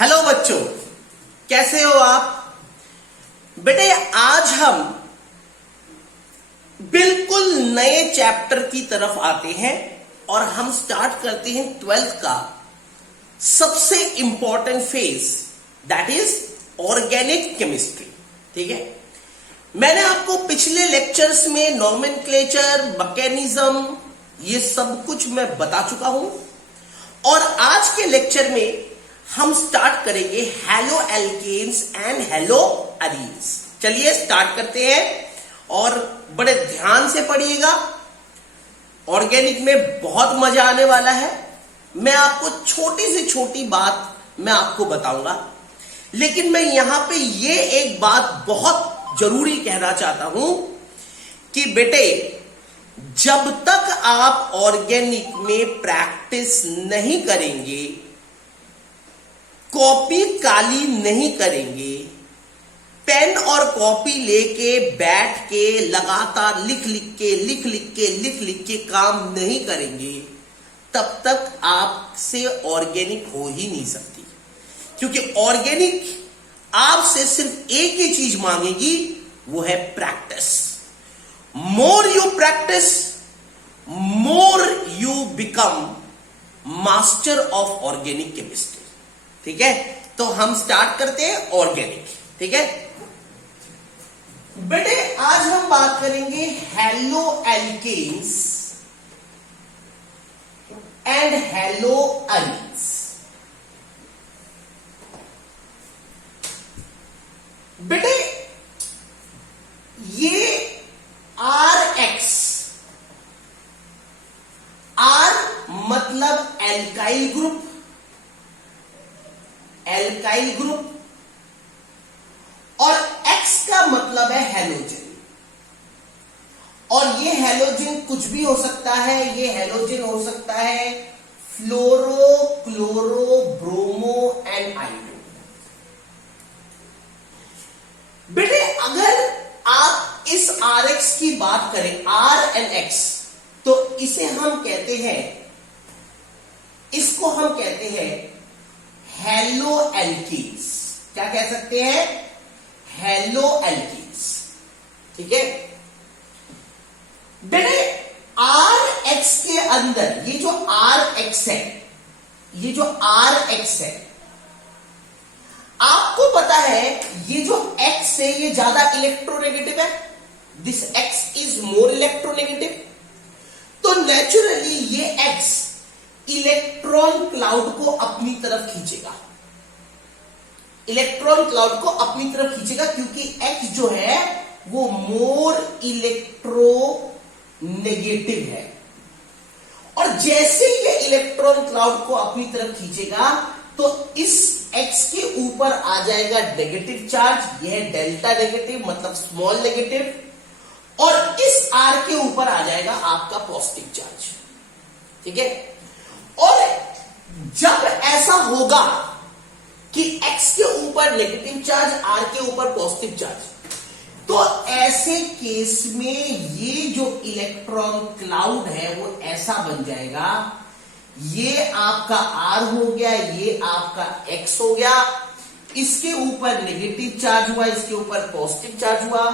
Hello बच्चों, कैसे हो आप? बेटे आज हम बिल्कुल नए चैप्टर की तरफ आते हैं और हम स्टार्ट करते हैं 12th का सबसे important phase, that is organic chemistry. ठीक है, मैंने आपको पिछले लेक्चर्स में नॉमेनक्लेचर, मैकेनिज्म, ये सब कुछ मैं बता चुका हूं और आज के लेक्चर में हम स्टार्ट करेंगे haloalkanes and haloarenes. चलिए स्टार्ट करते हैं और बड़े ध्यान से पढ़िएगा। ऑर्गेनिक में बहुत मजा आने वाला है। मैं आपको छोटी से छोटी बात मैं आपको बताऊंगा, लेकिन मैं यहां पे ये एक बात बहुत जरूरी कहना चाहता हूं कि बेटे जब तक आप ऑर्गेनिक में प्रैक्टिस नहीं करेंगे, कॉपी काली नहीं करेंगे, पेन और कॉपी लेके बैठ के लगातार लिख लिख के काम नहीं करेंगे, तब तक आपसे ऑर्गेनिक हो ही नहीं सकती। क्योंकि ऑर्गेनिक आपसे सिर्फ एक ही चीज मांगेगी, वो है practice. More you practice, more you become master of organic chemistry. ठीक है, तो हम स्टार्ट करते हैं ऑर्गेनिक। ठीक है बेटे, आज हम बात करेंगे haloalkanes and haloarenes. बेटे ये RX, R मतलब एल्काइल ग्रुप, और X का मतलब है हेलोजन। और ये हेलोजन कुछ भी हो सकता है। ये हेलोजन हो सकता है फ्लोरो, क्लोरो, ब्रोमो एंड आयोडो। बेटे अगर आप इस RX की बात करें, R एंड X, तो इसे हम कहते हैं, इसको हम कहते हैं हैलो एल्कीन्स। क्या कह सकते हैं? Hello alkenes. ठीक है बेटे, RX के अंदर ये जो RX है, ये जो RX है, आपको पता है ये जो X है ये ज्यादा इलेक्ट्रोनेगेटिव है। This X is more electronegative. तो नेचुरली ये X इलेक्ट्रॉन क्लाउड को अपनी तरफ खींचेगा, इलेक्ट्रॉन क्लाउड को अपनी तरफ खींचेगा, क्योंकि X जो है वो मोर इलेक्ट्रो नेगेटिव है। और जैसे ये इलेक्ट्रॉन क्लाउड को अपनी तरफ खींचेगा तो इस X के ऊपर आ जाएगा नेगेटिव चार्ज, यह डेल्टा नेगेटिव मतलब स्मॉल नेगेटिव, और इस R के ऊपर आ जाएगा आपका पॉजिटिव चार्ज। ठीक है, और जब ऐसा होगा कि X के ऊपर नेगेटिव चार्ज, R के ऊपर पॉजिटिव चार्ज, तो ऐसे केस में ये जो इलेक्ट्रॉन क्लाउड है वो ऐसा बन जाएगा, ये आपका R हो गया, ये आपका X हो गया, इसके ऊपर नेगेटिव चार्ज हुआ, इसके ऊपर पॉजिटिव चार्ज हुआ,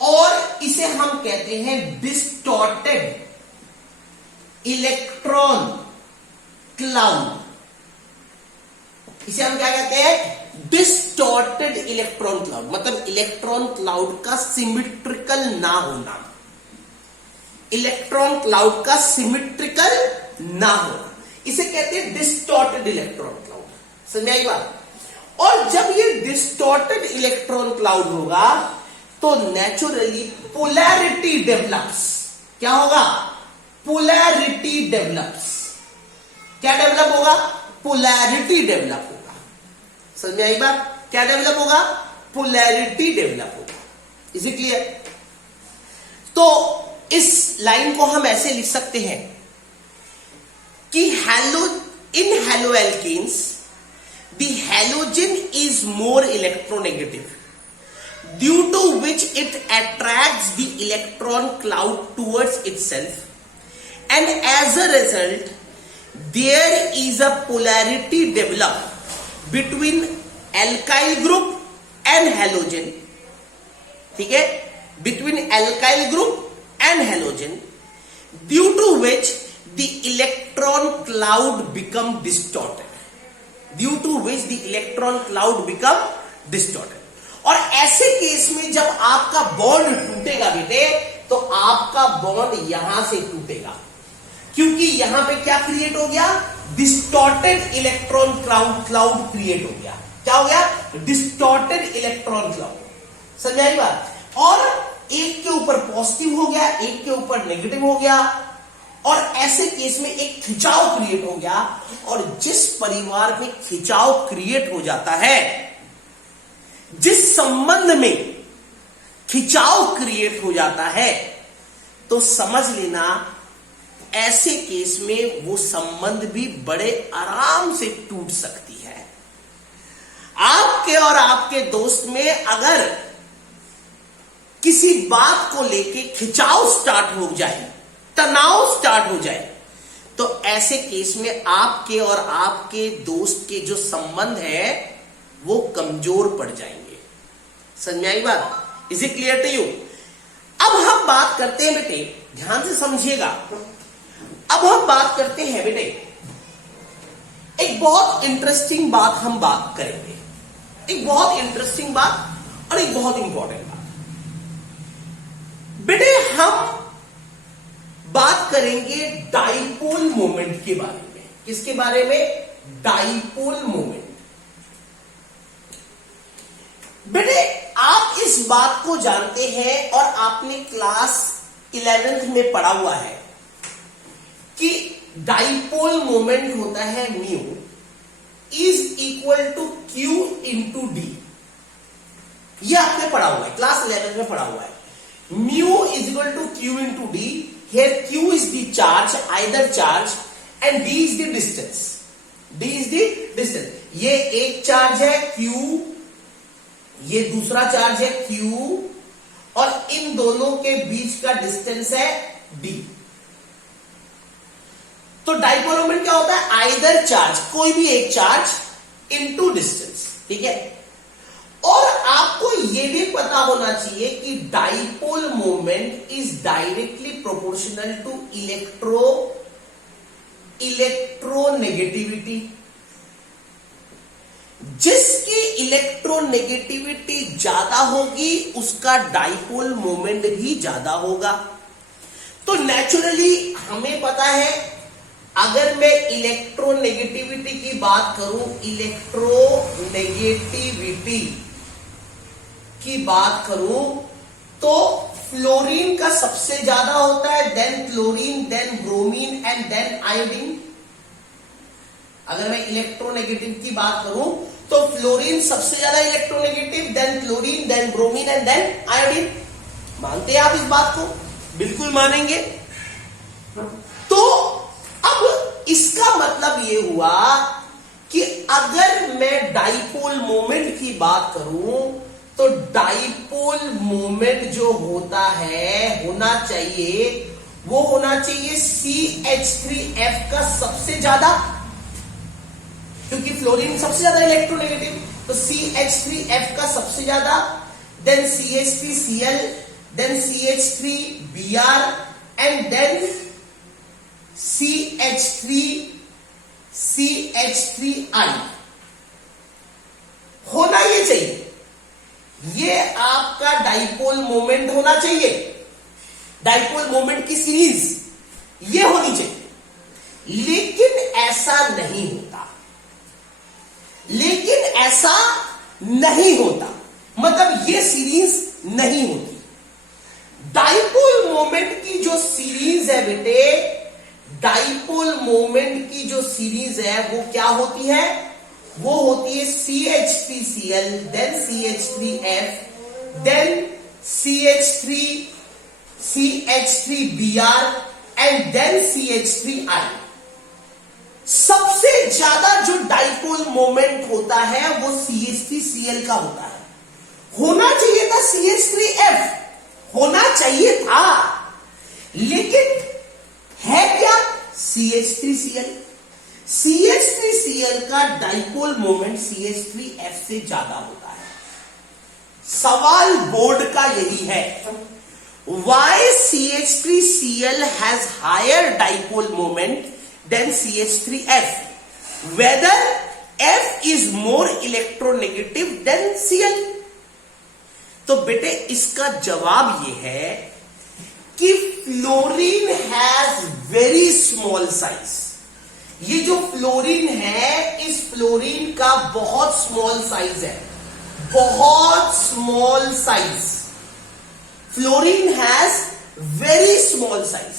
और इसे हम कहते हैं डिस्टॉर्टेड इलेक्ट्रॉन क्लाउड। इसे हम क्या कहते हैं? Distorted electron cloud. मतलब इलेक्ट्रॉन क्लाउड का सिमिट्रिकल ना होना, इलेक्ट्रॉन क्लाउड का सिमिट्रिकल ना होना, इसे कहते हैं डिस्टॉर्टेड इलेक्ट्रॉन क्लाउड। समझ आई बात? और जब ये डिस्टॉर्टेड इलेक्ट्रॉन क्लाउड होगा तो नेचुरली पोलैरिटी डेवलप्स। क्या होगा? Polarity develops. क्या डेवलप होगा? पोलैरिटी डेवलप होगा। समझ में आई बात? क्या डेवलप होगा? पोलैरिटी डेवलप होगा। Is it clear? तो इस लाइन को हम ऐसे लिख सकते हैं कि in haloalkanes the halogen is more electronegative, due to which it attracts the electron cloud towards itself, and as a result there is a polarity developed between alkyl group and halogen, ठीक है, between alkyl group and halogen, due to which the electron cloud become distorted, due to which the electron cloud become distorted. और ऐसे case में जब आपका bond टूटेगा बेटे, तो आपका बॉन्ड यहां से टूटेगा, क्योंकि यहां पे क्या क्रिएट हो गया, डिस्टॉर्टेड इलेक्ट्रॉन क्लाउड क्रिएट हो गया। क्या हो गया, डिस्टॉर्टेड इलेक्ट्रॉन क्लाउड। समझ आई बात। और एक के ऊपर पॉजिटिव हो गया, एक के ऊपर नेगेटिव हो गया, और ऐसे केस में एक खिंचाव क्रिएट हो गया। और जिस परिवार में खिंचाव क्रिएट हो जाता है, जिस संबंध में खिंचाव क्रिएट हो जाता है, तो समझ लेना ऐसे केस में वो संबंध भी बड़े आराम से टूट सकती है। आपके और आपके दोस्त में अगर किसी बात को लेके खिंचाव स्टार्ट हो जाए, तनाव स्टार्ट हो जाए, तो ऐसे केस में आपके और आपके दोस्त के जो संबंध है वो कमजोर पड़ जाएंगे। समझ में आई बात? Is it clear to you? अब हम बात करते हैं बेटे, ध्यान से समझिएगा, अब हम बात करते हैं बेटे, एक बहुत इंटरेस्टिंग बात हम बात करेंगे, एक बहुत इंटरेस्टिंग बात और एक बहुत इंपॉर्टेंट बात। बेटे हम बात करेंगे डाइपोल मोमेंट के बारे में। किसके बारे में? Dipole moment. बेटे आप इस बात को जानते हैं और आपने क्लास 11th में पढ़ा हुआ है कि डाइपोल मोमेंट होता है mu is equal to Q into D. यह आपने पढ़ा हुआ है, क्लास 11 में पढ़ा हुआ है। Mu is equal to Q into D. Here Q is the charge, either charge, and D is the distance. D is the distance. ये एक चार्ज है क्यू, ये दूसरा चार्ज है क्यू, और इन दोनों के बीच का डिस्टेंस है डी। तो डाइपोल मोमेंट क्या होता है? आइदर चार्ज, कोई भी एक चार्ज इनटू डिस्टेंस, ठीक है। और आपको यह भी पता होना चाहिए कि dipole moment is directly proportional to electronegativity. जिसकी इलेक्ट्रोनेगेटिविटी ज्यादा होगी उसका डाइपोल मोमेंट भी ज्यादा होगा। तो नेचुरली हमें पता है, अगर मैं इलेक्ट्रोनेगेटिविटी की बात करूं, इलेक्ट्रोनेगेटिविटी की बात करूं, तो फ्लोरीन का सबसे ज्यादा होता है, then chlorine, then bromine and then iodine. अगर मैं इलेक्ट्रोनेगेटिव की बात करूं तो फ्लोरीन सबसे ज्यादा electronegative, then chlorine, then bromine and then iodine. मानते हैं आप इस बात को? बिल्कुल मानेंगे। तो अब इसका मतलब यह हुआ कि अगर मैं डाइपोल मोमेंट की बात करूं तो डाइपोल मोमेंट जो होता है, होना चाहिए, वो होना चाहिए CH3F का सबसे ज्यादा, क्योंकि फ्लोरीन सबसे ज्यादा इलेक्ट्रोनेगेटिव, तो CH3F का सबसे ज्यादा, then CH3Cl, then CH3Br and then CH3I होना ये चाहिए। ये आपका डाइपोल मोमेंट होना चाहिए, डाइपोल मोमेंट की सीरीज ये होनी चाहिए। लेकिन ऐसा नहीं होता, लेकिन ऐसा नहीं होता, मतलब ये सीरीज नहीं होती। डाइपोल मोमेंट की जो सीरीज है बेटे, डाइपोल मोमेंट की जो सीरीज है वो क्या होती है? वो होती है CH3Cl, then CH3F, then CH3Br and then CH3I। सबसे ज्यादा जो डाइपोल मोमेंट होता है वो CH3Cl का होता है। होना चाहिए था CH3F, होना चाहिए था, लेकिन है क्या? CH3Cl। CH3Cl का डाइपोल मोमेंट CH3F से ज्यादा होता है। सवाल बोर्ड का यही है, why CH3Cl has higher dipole moment than CH3F, whether F is more electronegative than Cl। तो बेटे इसका जवाब ये है कि fluorine has very small size. ये जो फ्लोरीन है, इस फ्लोरीन का बहुत स्मॉल साइज है, बहुत small size. Fluorine has very small size.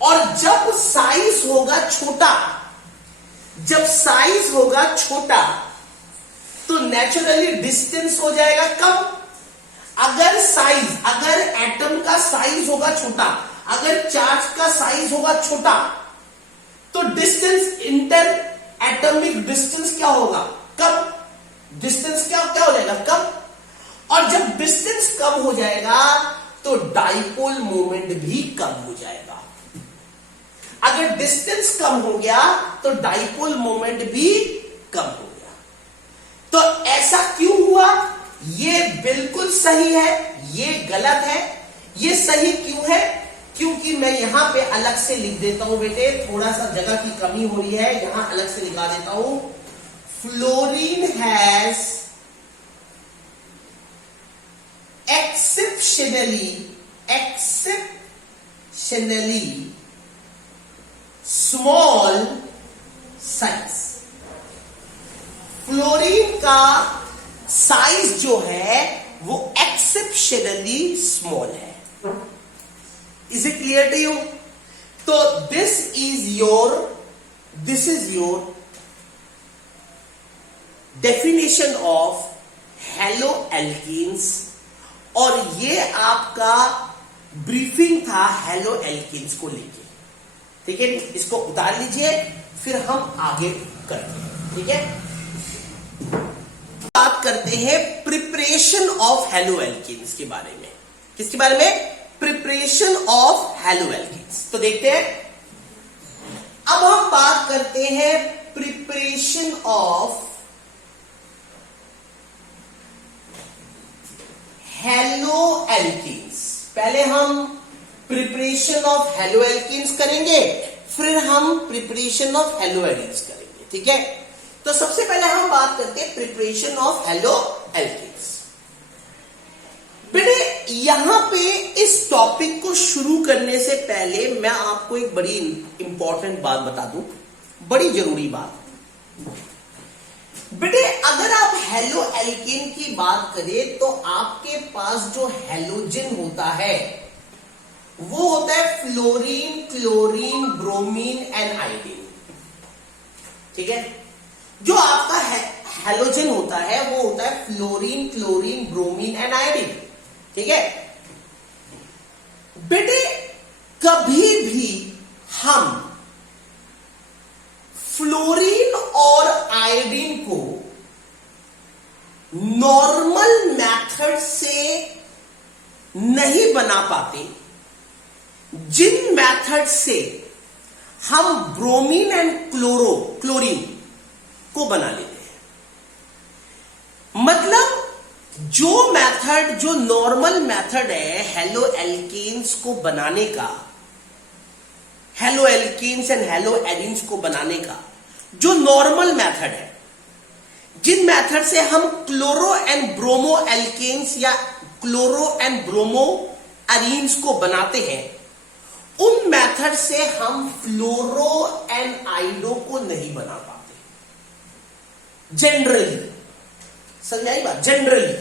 और जब साइज होगा छोटा, जब साइज होगा छोटा तो नेचुरली डिस्टेंस हो जाएगा कम। अगर एटम का साइज होगा छोटा, अगर चार्ज का साइज होगा छोटा, तो डिस्टेंस, इंटर एटॉमिक डिस्टेंस क्या होगा? कम। डिस्टेंस क्या हो जाएगा? कम। और जब डिस्टेंस कम हो जाएगा तो डाइपोल मोमेंट भी कम हो जाएगा। अगर डिस्टेंस कम हो गया तो डाइपोल मोमेंट भी कम हो गया। तो ऐसा क्यों हुआ? ये बिल्कुल सही है, ये गलत है। ये सही क्यों है? क्योंकि मैं यहां पे अलग से लिख देता हूं बेटे, थोड़ा सा जगह की कमी हो रही है, यहां अलग से लिखा देता हूं। Fluorine has exceptionally small size। Fluorine का साइज जो है वो एक्सेप्शनली स्मॉल है। Is it clear to you? तो this is your definition of haloalkanes, और ये आपका ब्रीफिंग था हेलो एल्कीन्स को लेके। ठीक है, इसको उतार लीजिए, फिर हम आगे करते हैं। ठीक है, बात करते हैं प्रिपरेशन ऑफ हेलो एल्कीन्स के बारे में। किसके बारे में? Preparation of hello alkenes. तो देखते हैं, अब हम बात करते हैं प्रिपरेशन ऑफ हेलो एल्कीन्स। पहले हम प्रिपरेशन ऑफ हेलो एल्कीन्स करेंगे, फिर हम प्रिपरेशन ऑफ हेलो एल्कीन्स करेंगे। ठीक है, तो सबसे पहले हम बात करते हैं प्रिपरेशन ऑफ हेलो एल्कीन्स। बेटे यहां पे इस टॉपिक को शुरू करने से पहले मैं आपको एक बड़ी इंपॉर्टेंट बात बता दूं, बड़ी जरूरी बात। बेटे अगर आप हेलो एल्कीन की बात करें तो आपके पास जो हेलोजन होता है वो होता है fluorine, chlorine, bromine and iodine. ठीक है, जो आपका हेलोजन होता है वो होता है fluorine, chlorine, bromine and iodine. ठीक है बेटे, कभी भी हम फ्लोरीन और आयोडीन को नॉर्मल मेथड से नहीं बना पाते, जिन मेथड से हम ब्रोमीन एंड क्लोरीन को बना लेते हैं। मतलब जो नॉर्मल मेथड है हेलो एल्कीन्स को बनाने का, हेलो एल्कीन्स एंड हेलो एडीन्स को बनाने का जो नॉर्मल मेथड है, जिन मेथड से हम क्लोरो एंड ब्रोमो एल्कीन्स या क्लोरो एंड ब्रोमो एरीन्स को बनाते हैं, उन मेथड से हम फ्लोरो एंड आइडो को नहीं बना पाते। जनरली, समझाई बात? जनरली,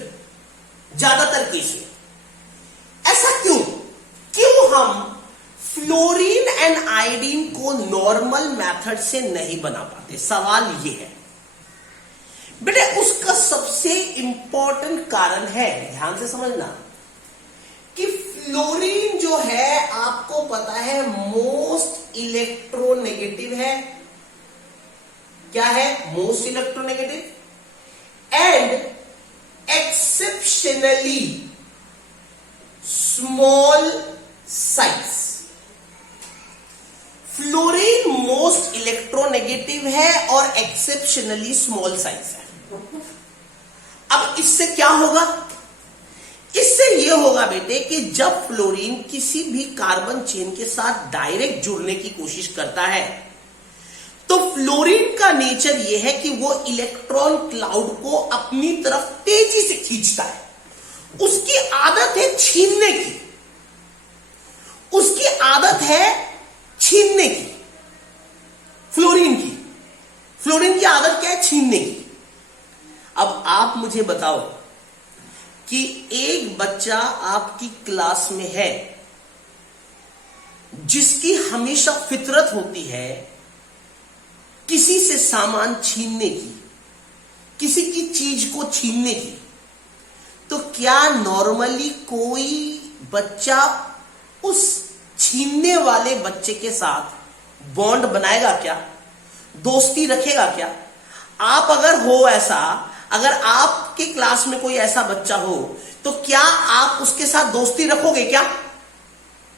ज्यादातर केस में। ऐसा क्यों हम फ्लोरीन एंड आयोडीन को नॉर्मल मेथड से नहीं बना पाते? सवाल यह है बेटे, उसका सबसे इंपॉर्टेंट कारण है, ध्यान से समझना, कि फ्लोरीन जो है आपको पता है मोस्ट इलेक्ट्रोनेगेटिव है। क्या है? Most electronegative and exceptionally small size. Fluorine most electronegative है एक्सेप्शनली स्मॉल साइज है। अब इससे क्या होगा? इससे यह होगा बेटे कि जब फ्लोरीन किसी भी कार्बन चेन के साथ डायरेक्ट जुड़ने की कोशिश करता है तो फ्लोरीन का नेचर यह है कि वो इलेक्ट्रॉन क्लाउड को अपनी तरफ तेजी से खींचता है। उसकी आदत है छीनने की, उसकी आदत है छीनने की। फ्लोरीन की आदत क्या है? छीनने की। अब आप मुझे बताओ कि एक बच्चा आपकी क्लास में है जिसकी हमेशा फितरत होती है किसी से सामान छीनने की, किसी की चीज को छीनने की, तो क्या नॉर्मली कोई बच्चा उस छीनने वाले बच्चे के साथ बॉन्ड बनाएगा क्या? दोस्ती रखेगा क्या? आप अगर हो ऐसा, अगर आपके क्लास में कोई ऐसा बच्चा हो तो क्या आप उसके साथ दोस्ती रखोगे क्या?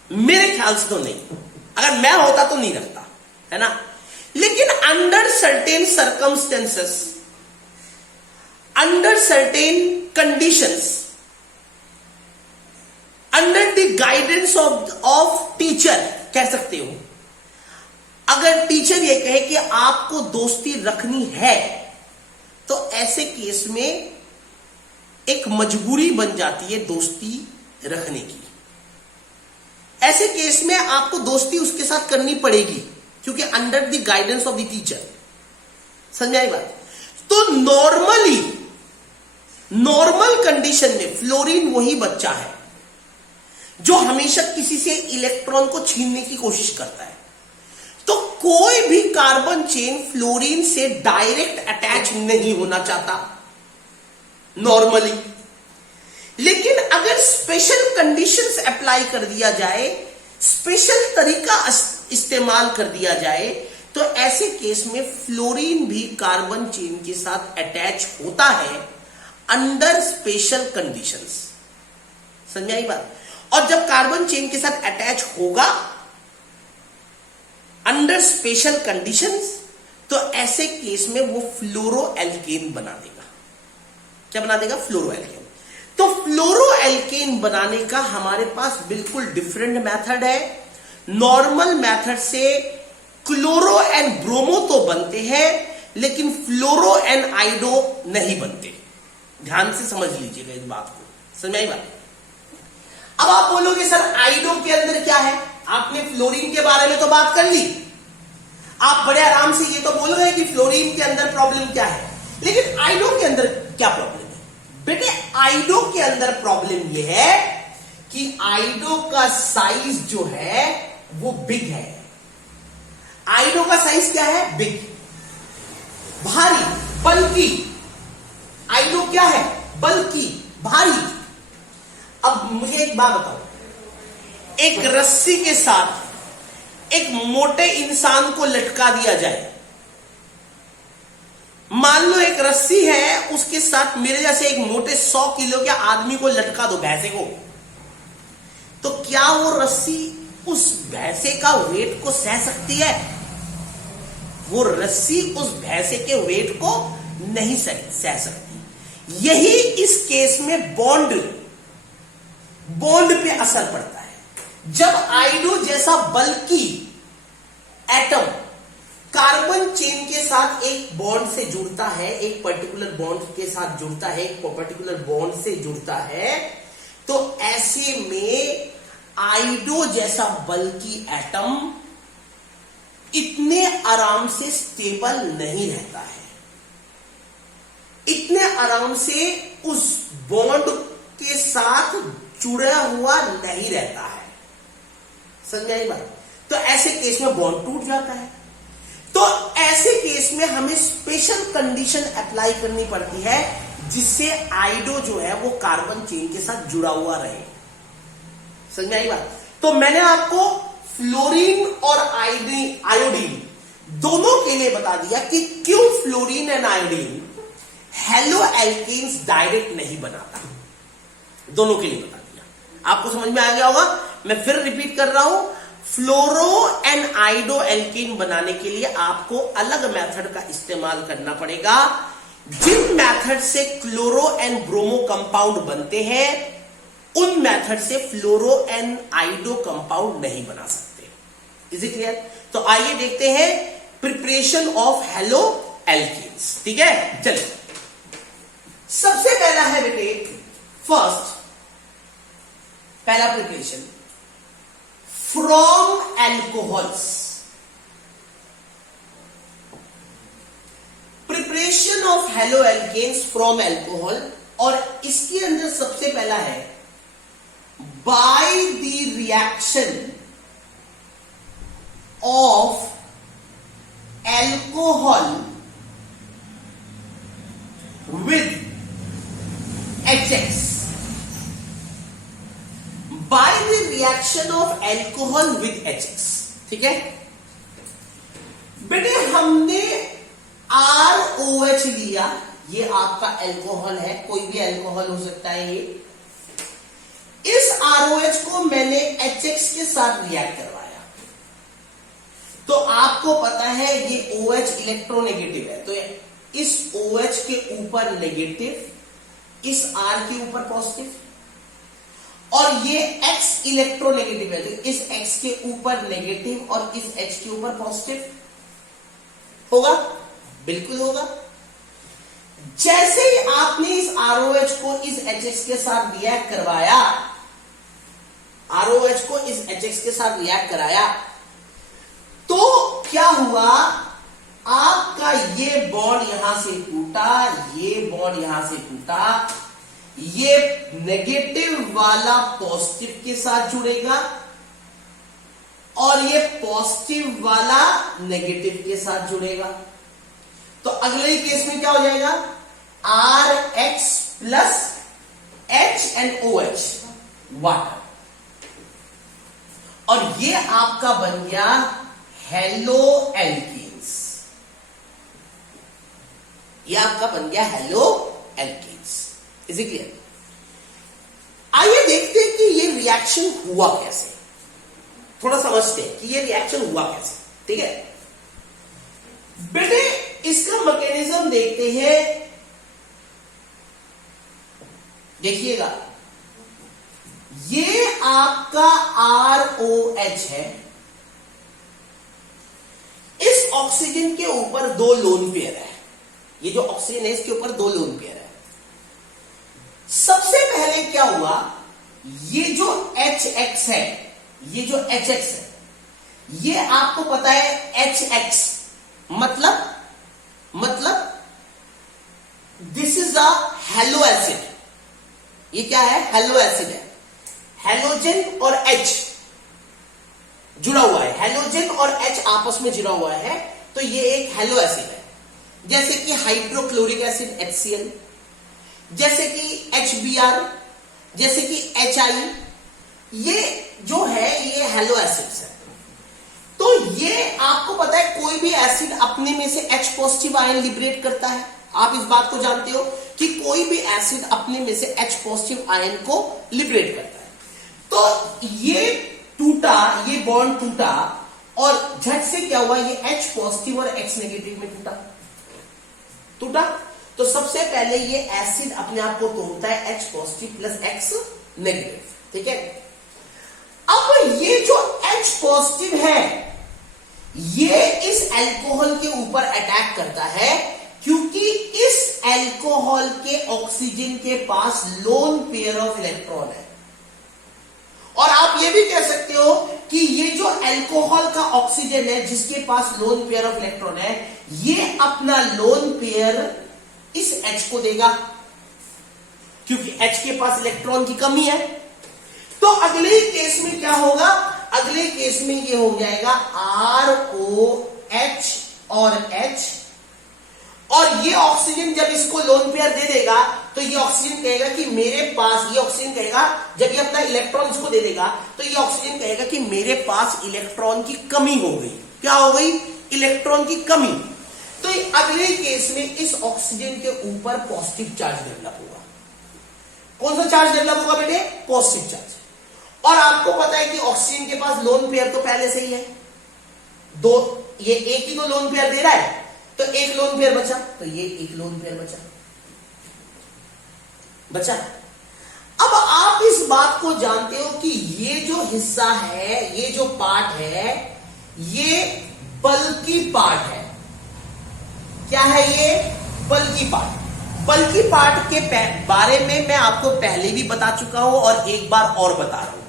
मेरे ख्याल से तो नहीं। अगर मैं होता तो नहीं रखता, है ना। लेकिन under certain circumstances, under certain conditions, under the guidance of teacher कह सकते हो, अगर टीचर ये कहे कि आपको दोस्ती रखनी है तो ऐसे केस में एक मजबूरी बन जाती है दोस्ती रखने की। ऐसे केस में आपको दोस्ती उसके साथ करनी पड़ेगी क्योंकि under the guidance of the teacher. समझ आई बात? तो नॉर्मल कंडीशन में फ्लोरीन वही बच्चा है जो हमेशा किसी से इलेक्ट्रॉन को छीनने की कोशिश करता है। तो कोई भी कार्बन चेन फ्लोरीन से डायरेक्ट अटैच नहीं होना चाहता नॉर्मली। लेकिन अगर स्पेशल कंडीशंस अप्लाई कर दिया जाए, स्पेशल तरीका इस्तेमाल कर दिया जाए, तो ऐसे केस में फ्लोरीन भी कार्बन चेन के साथ अटैच होता है अंडर स्पेशल कंडीशंस। समझ आई बात? और जब कार्बन चेन के साथ अटैच होगा अंडर स्पेशल कंडीशंस, तो ऐसे केस में वो फ्लोरोएल्केन बना देगा। क्या बना देगा? फ्लोरोएल्केन। तो फ्लोरोएल्केन बनाने का हमारे पास बिल्कुल डिफरेंट मेथड है। नॉर्मल मेथड से क्लोरो एंड ब्रोमो तो बनते हैं लेकिन फ्लोरो एंड आइडो नहीं बनते। ध्यान से समझ लीजिएगा इस बात को। समझ आई बात? अब आप बोलोगे सर आइडो के अंदर क्या है? आपने फ्लोरीन के बारे में तो बात कर ली, आप बड़े आराम से ये तो बोल रहे हैं कि फ्लोरीन के अंदर प्रॉब्लम क्या है, लेकिन आइडो के अंदर क्या प्रॉब्लम है? बेटे आइडो के अंदर प्रॉब्लम यह है कि आइडो का साइज जो है वो बिग है। आइडो का साइज क्या है? बिग, भारी, बल्कि। आइडो क्या है? बल्कि, भारी। अब मुझे एक बात बताओ, एक रस्सी के साथ एक मोटे इंसान को लटका दिया जाए, मान लो एक रस्सी है, उसके साथ मेरे जैसे एक मोटे 100 किलो के आदमी को लटका दो, भैंसे को, तो क्या वो रस्सी उस भैंसे का वेट को सह सकती है? वो रस्सी उस भैंसे के वेट को नहीं सह सकती। यही इस केस में बॉन्ड पे असर पड़ता है। जब आइडो जैसा बल्कि एटम कार्बन चेन के साथ एक बॉन्ड से जुड़ता है, एक पर्टिकुलर बॉन्ड के साथ जुड़ता है, एक पर्टिकुलर बॉन्ड से जुड़ता है, तो ऐसे में आइडो जैसा बल्कि एटम इतने आराम से स्टेबल नहीं रहता है, इतने आराम से उस बॉन्ड के साथ जुड़ा हुआ नहीं रहता है। समझ आई बात? तो ऐसे केस में बॉन्ड टूट जाता है। तो ऐसे केस में हमें स्पेशल कंडीशन अप्लाई करनी पड़ती है जिससे आइडो जो है वो कार्बन चेन के साथ जुड़ा हुआ रहे। समझ में आई बात? तो मैंने आपको फ्लोरीन और आयोडीन दोनों के लिए बता दिया कि क्यों fluorine and iodine haloalkanes direct नहीं बनाता। दोनों के लिए बता दिया। आपको समझ में आ गया होगा। मैं फिर रिपीट कर रहा हूं, फ्लोरो एंड आइडो एल्कीन बनाने के लिए आपको अलग मेथड का इस्तेमाल करना पड़ेगा। जिन मेथड से क्लोरो एंड ब्रोमो कंपाउंड बनते हैं उन मेथड से फ्लोरो एंड आइडो कंपाउंड नहीं बना सकते। Is it clear? तो आइए देखते हैं प्रिपरेशन ऑफ हेलो एल्कीन्स। ठीक है, चलिए सबसे पहला है बेटे, फर्स्ट पहला preparation from alcohols. Preparation of haloalkanes from alcohol, और इसके अंदर सबसे पहला है by the reaction of alcohol with HX। By the reaction of alcohol with HX। ठीक है बेटे, हमने ROH लिया, ये आपका एल्कोहल है, कोई भी एल्कोहल हो सकता है ये। इस ROH को मैंने HX के साथ रिएक्ट करवाया, तो आपको पता है ये OH इलेक्ट्रोनेगेटिव है, तो इस OH के ऊपर नेगेटिव, इस R के ऊपर पॉजिटिव, और ये X इलेक्ट्रोनेगेटिव है, तो इस X के ऊपर नेगेटिव और इस H के ऊपर पॉजिटिव होगा, बिल्कुल होगा। जैसे ही आपने इस ROH को इस HX के साथ रिएक्ट करवाया, ROH को इस HX के साथ रिएक्ट कराया, तो क्या हुआ, आपका ये बॉन्ड यहां से टूटा, ये बॉन्ड यहां से टूटा, ये नेगेटिव वाला पॉजिटिव के साथ जुड़ेगा और ये पॉजिटिव वाला नेगेटिव के साथ जुड़ेगा। तो अगले केस में क्या हो जाएगा, RX plus H and OH water, और ये आपका बन गया हेलो एल्कीन्स। ये आपका बन गया hello alkenes. Is it clear? आइए देखते हैं कि ये रिएक्शन हुआ कैसे, थोड़ा समझते हैं कि ये रिएक्शन हुआ कैसे। ठीक है बेटे, इसका मैकेनिज्म देखते हैं। देखिएगा, ये आपका ROH है, इस ऑक्सीजन के ऊपर दो लोन पेयर है, ये जो ऑक्सीजन है इसके ऊपर दो लोन पेयर है। सबसे पहले क्या हुआ, ये जो HX है, ये जो HX है, ये आपको पता है HX मतलब this is a hello acid. ये क्या है, हेलो एसिड है, हेलोजन और H जुड़ा हुआ है, हेलोजन और H आपस में जुड़ा हुआ है, तो ये एक हेलो एसिड है। जैसे कि हाइड्रोक्लोरिक एसिड HCl, जैसे कि HBr, जैसे कि HI, ये जो है ये हेलो एसिड्स है। तो ये आपको पता है कोई भी एसिड अपने में से H पॉजिटिव आयन लिबरेट करता है, आप इस बात को जानते हो कि कोई भी एसिड अपने में से H पॉजिटिव आयन को लिबरेट करता है। तो ये टूटा, ये बॉन्ड टूटा, और झट से क्या हुआ, ये H पॉजिटिव और X नेगेटिव में टूटा। तो सबसे पहले ये एसिड अपने आप को तोड़ता है H positive plus X negative. ठीक है, अब ये जो H पॉजिटिव है ये इस अल्कोहल के ऊपर अटैक करता है, क्योंकि इस अल्कोहल के ऑक्सीजन के पास लोन पेयर ऑफ इलेक्ट्रॉन है। और आप ये भी कह सकते हो कि ये जो अल्कोहल का ऑक्सीजन है जिसके पास लोन पेयर ऑफ इलेक्ट्रॉन है, ये अपना लोन पेयर इस H को देगा, क्योंकि H के पास इलेक्ट्रॉन की कमी है। तो अगले केस में क्या होगा, अगले केस में ये हो जाएगा ROH और H, और ये ऑक्सीजन जब इसको लोन पेयर दे देगा तो ये ऑक्सीजन कहेगा कि मेरे पास, ये ऑक्सीजन कहेगा जब ये अपना इलेक्ट्रॉन इसको दे देगा तो ये ऑक्सीजन कहेगा कि मेरे पास इलेक्ट्रॉन की कमी हो गई। क्या हो गई, इलेक्ट्रॉन की कमी। तो अगले केस में इस ऑक्सीजन के ऊपर पॉजिटिव चार्ज डेवलप होगा। कौन सा चार्ज डेवलप होगा बेटे, पॉजिटिव चार्ज। और आपको पता है कि ऑक्सीजन के पास लोन पेयर तो पहले से ही है, दो, ये एक ही तो लोन पेयर दे रहा है, तो एक लोन पेयर बचा, तो ये एक लोन पेयर बचा। अब आप इस बात को जानते हो कि ये जो हिस्सा है, ये जो पार्ट है, ये बल्की पार्ट है। क्या है ये? बल्की पार्ट। बल्की पार्ट के बारे में मैं आपको पहले भी बता चुका हूं और एक बार और बता रहा हूं,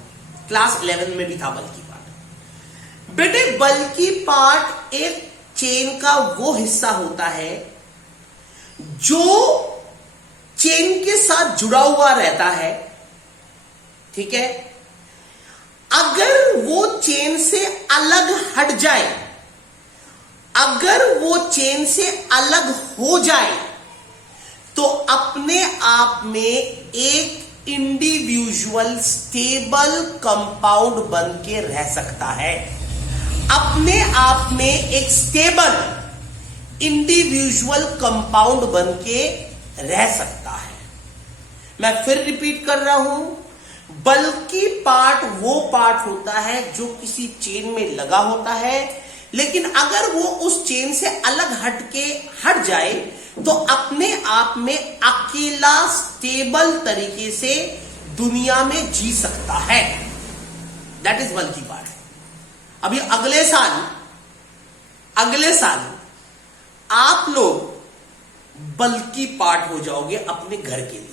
क्लास 11 में भी था बल्की पार्ट। बेटे बल्की पार्ट एक चेन का वो हिस्सा होता है जो चेन के साथ जुड़ा हुआ रहता है, ठीक है। अगर वो चेन से अलग हट जाए, अगर वो चेन से अलग हो जाए, तो अपने आप में एक इंडिविजुअल स्टेबल कंपाउंड बन के रह सकता है। अपने आप में एक स्टेबल इंडिविजुअल कंपाउंड बन के रह सकता है। मैं फिर रिपीट कर रहा हूं, बल्कि पार्ट वो पार्ट होता है जो किसी चेन में लगा होता है, लेकिन अगर वो उस चेन से अलग हट जाए तो अपने आप में अकेला स्टेबल तरीके से दुनिया में जी सकता है। That is bulky part. अभी अगले साल आप लोग बल्की पार्ट हो जाओगे अपने घर के लिए।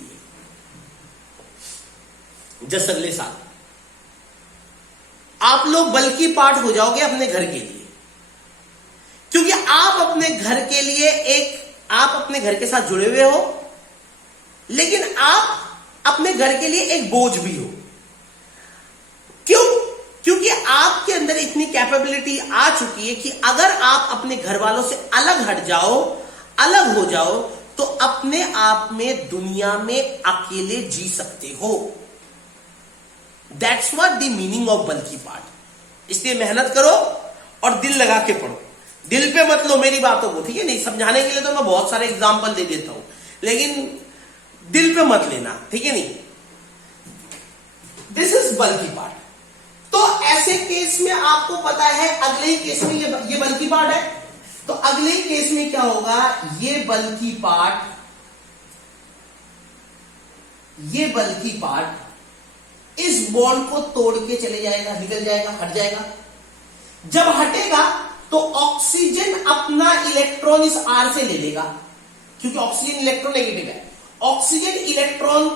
जस्ट अगले साल आप लोग बल्की पार्ट हो जाओगे अपने घर के लिए, क्योंकि आप अपने घर के लिए आप अपने घर के साथ जुड़े हुए हो, लेकिन आप अपने घर के लिए एक बोझ भी हो। क्यों? क्योंकि आपके अंदर इतनी कैपेबिलिटी आ चुकी है कि अगर आप अपने घर वालों से अलग हट जाओ, अलग हो जाओ, तो अपने आप में दुनिया में अकेले जी सकते हो। That's what the meaning of bulky part. इसलिए मेहनत करो और दिल लगा के पढ़ो। दिल पे मत लो मेरी बातों को, ठीक है। नहीं समझाने के लिए तो मैं बहुत सारे एग्जाम्पल दे देता हूं, लेकिन दिल पे मत लेना, ठीक है। नहीं, दिस इज बल्की पार्ट। तो ऐसे केस में आपको पता है अगले ही केस में ये बल्की पार्ट है, तो अगले ही केस में क्या होगा, ये बल्की पार्ट इस बॉन्ड को तोड़ के चले जाएगा, निकल जाएगा, हट जाएगा। जब हटेगा तो ऑक्सीजन अपना इलेक्ट्रॉन इस आर से ले लेगा, क्योंकि ऑक्सीजन इलेक्ट्रोनेगेटिव है। ऑक्सीजन इलेक्ट्रॉन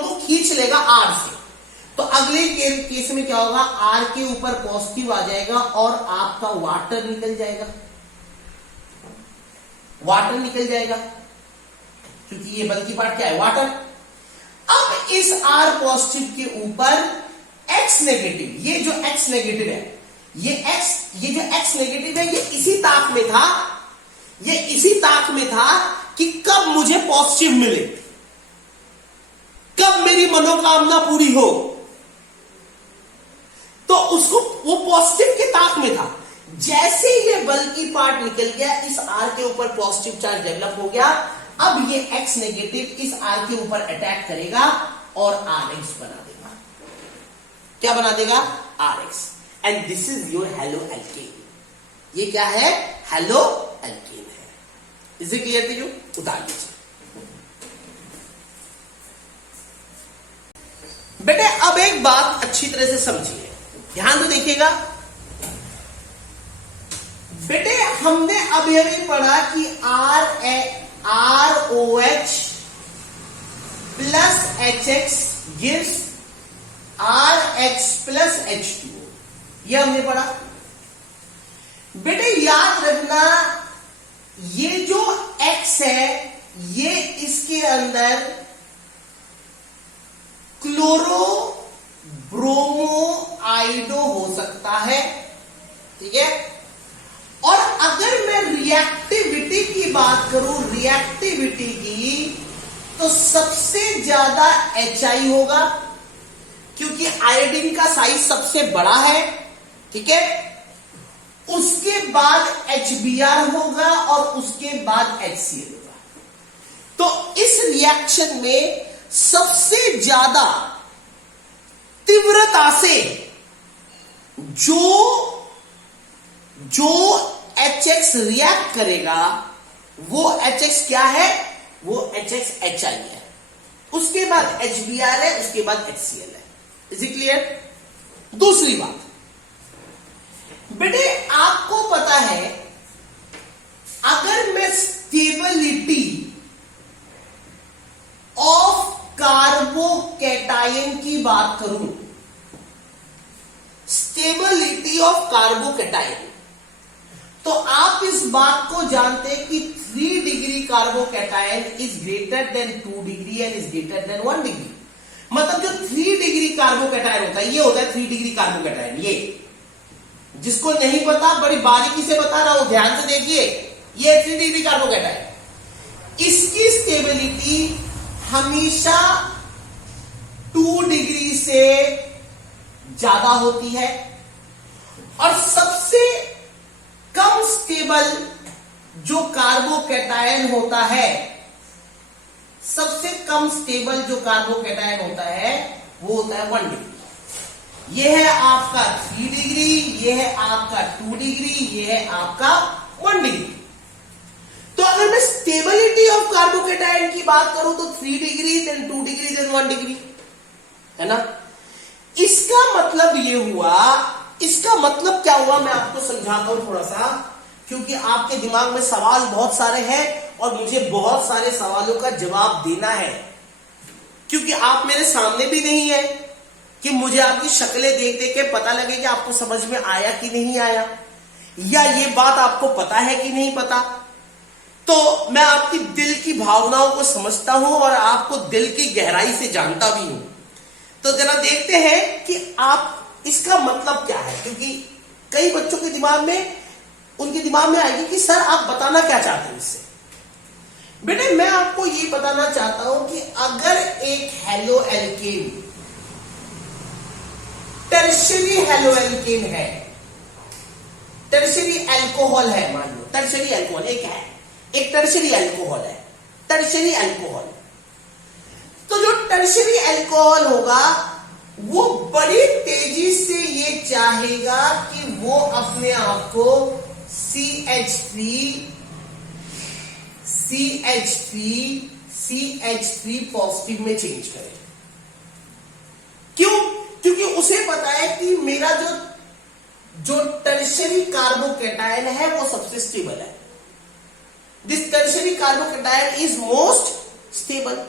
को खींच लेगा आर से। तो अगले केस में क्या होगा, आर के ऊपर पॉजिटिव आ जाएगा और आपका वाटर निकल जाएगा, क्योंकि ये बल्की पार्ट क्या है, वाटर। अब इस आर पॉजिटिव के ऊपर एक्स नेगेटिव, ये जो एक्स नेगेटिव है, ये जो एक्स नेगेटिव है, ये इसी ताक में था कि कब मुझे पॉजिटिव मिले, कब मेरी मनोकामना पूरी हो। तो उसको वो पॉजिटिव के ताक में था। जैसे ये बल्की पार्ट निकल गया, इस आर के ऊपर पॉजिटिव चार्ज डेवलप हो गया। अब ये एक्स नेगेटिव इस आर के ऊपर अटैक करेगा और आरएक्स बना देगा। क्या बना देगा, RX. And this is your haloalkane. ये क्या है, हेलो एल्केन है। Is it clear to you? उतार लीजिए बेटे। अब एक बात अच्छी तरह से समझिए, ध्यान तो देखिएगा बेटे। हमने अभी अभी पढ़ा कि ROH plus HX gives RH plus H2O। ये हमने पढ़ा बेटे। याद रखना, ये जो X है, ये इसके अंदर क्लोरो ब्रोमो आइडो हो सकता है, ठीक है। और अगर मैं रिएक्टिविटी की बात करूं, रिएक्टिविटी की, तो सबसे ज्यादा HI होगा, क्योंकि आयोडीन का साइज सबसे बड़ा है, ठीक है। उसके बाद HBr होगा और उसके बाद HCl होगा। तो इस रिएक्शन में सबसे ज्यादा तीव्रता से जो HX रिएक्ट करेगा वो HX क्या है, वो HX HI है, उसके बाद HBr है, उसके बाद HCl है। Is it clear? दूसरी बात बेटे, आपको पता है अगर मैं स्टेबिलिटी ऑफ कार्बोकैटायन की बात करूं, स्टेबिलिटी ऑफ कार्बोकैटायन, तो आप इस बात को जानते हैं कि 3 degree carbocation is greater than 2 degree and is greater than 1 degree. मतलब जो 3 डिग्री कार्बोकैटायन होता है, ये होता है 3 डिग्री कार्बोकैटायन। ये जिसको नहीं पता बड़ी बारीकी से बता रहा हूं, ध्यान से देखिए, ये 3 डिग्री कार्बोकैटायन, इसकी स्टेबिलिटी हमेशा 2 डिग्री से ज्यादा होती है, और सबसे कम स्टेबल जो कार्बोकैटायन होता है, सबसे कम स्टेबल जो कार्बोकैटायन होता है वो होता है 1 डिग्री। ये है आपका 3 डिग्री, ये है आपका 2 डिग्री, ये है आपका 1 डिग्री। तो अगर मैं स्टेबिलिटी ऑफ कार्बोकैटायन की बात करूं तो 3 degree, then 2 degree, then 1 degree, है ना। इसका मतलब ये हुआ, इसका मतलब क्या हुआ, मैं आपको समझाता हूं थोड़ा सा, क्योंकि आपके दिमाग में सवाल बहुत सारे हैं और मुझे बहुत सारे सवालों का जवाब देना है, क्योंकि आप मेरे सामने भी नहीं है कि मुझे आपकी शक्लें देख देख के पता लगे कि आपको समझ में आया कि नहीं आया, या ये बात आपको पता है कि नहीं पता। तो मैं आपकी दिल की भावनाओं को समझता हूं और आपको दिल की गहराई से जानता भी हूं। तो जरा देखते हैं कि आप इसका मतलब क्या है, क्योंकि कई बच्चों के दिमाग में, उनके दिमाग में आएगी कि सर आप बताना क्या चाहते हैं इससे। बेटे मैं आपको ये बताना चाहता हूं कि अगर एक halo alkane tertiary halo alkane है, टर्शरी अल्कोहल है, मान लो टर्शरी अल्कोहल एक है, एक टर्शरी अल्कोहल है, टर्शरी अल्कोहल, तो जो टर्शरी अल्कोहल होगा वो बड़ी तेजी से ये चाहेगा कि वो अपने आप को CH3 पॉजिटिव में चेंज करे। क्यों? क्योंकि उसे पता है कि मेरा जो टर्शरी कार्बोकैटायन है वो सबसे स्टेबल है। This tertiary carbocation is most stable.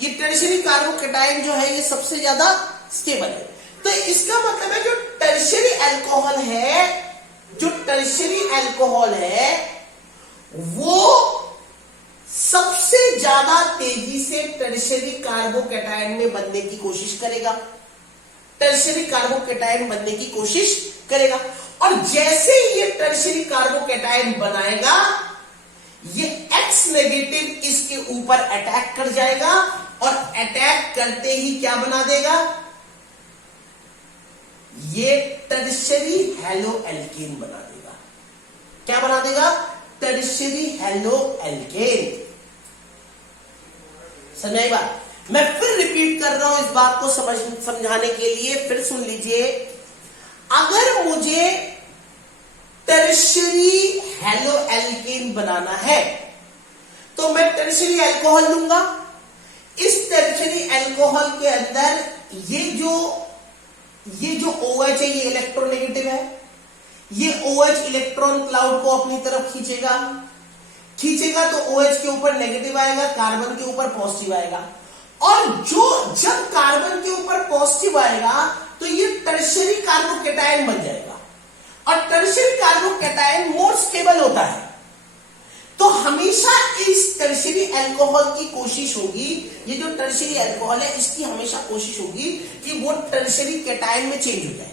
ये टर्शरी कार्बोकैटायन जो है ये सबसे ज्यादा स्टेबल है। तो इसका मतलब है जो टर्शरी अल्कोहल है, जो टर्शरी अल्कोहल है वो सबसे ज्यादा तेजी से टर्शरी कार्बोकैटायन में बनने की कोशिश करेगा, टर्शरी कार्बोकैटायन बनने की कोशिश करेगा। और जैसे ये टर्शरी कार्बोकैटायन बनाएगा, ये X नेगेटिव इसके ऊपर अटैक कर जाएगा, और अटैक करते ही क्या बना देगा, ये टर्शरी हेलो एल्केन बना देगा। क्या बना देगा? Tertiary halo alkane. समझाई बात? मैं फिर रिपीट कर रहा हूं इस बात को समझाने के लिए, फिर सुन लीजिए। अगर मुझे टर्शरी हेलो एल्केन बनाना है तो मैं टर्शरी अल्कोहल लूंगा। इस टर्शरी अल्कोहल के अंदर ये जो OH है ये इलेक्ट्रोनेगेटिव है, ये OH इलेक्ट्रॉन क्लाउड को अपनी तरफ खींचेगा तो OH के ऊपर नेगेटिव आएगा, कार्बन के ऊपर पॉजिटिव आएगा। और जब कार्बन के ऊपर पॉजिटिव आएगा तो ये टर्शरी कार्बोकैटायन बन जाएगा, और टर्शरी कार्बोकैटायन मोर स्टेबल होता है। तो हमेशा इस टर्शरी अल्कोहल की कोशिश होगी, ये जो टर्शरी अल्कोहल है इसकी हमेशा कोशिश होगी कि वो टर्शरी कैटायन में चेंज हो जाए,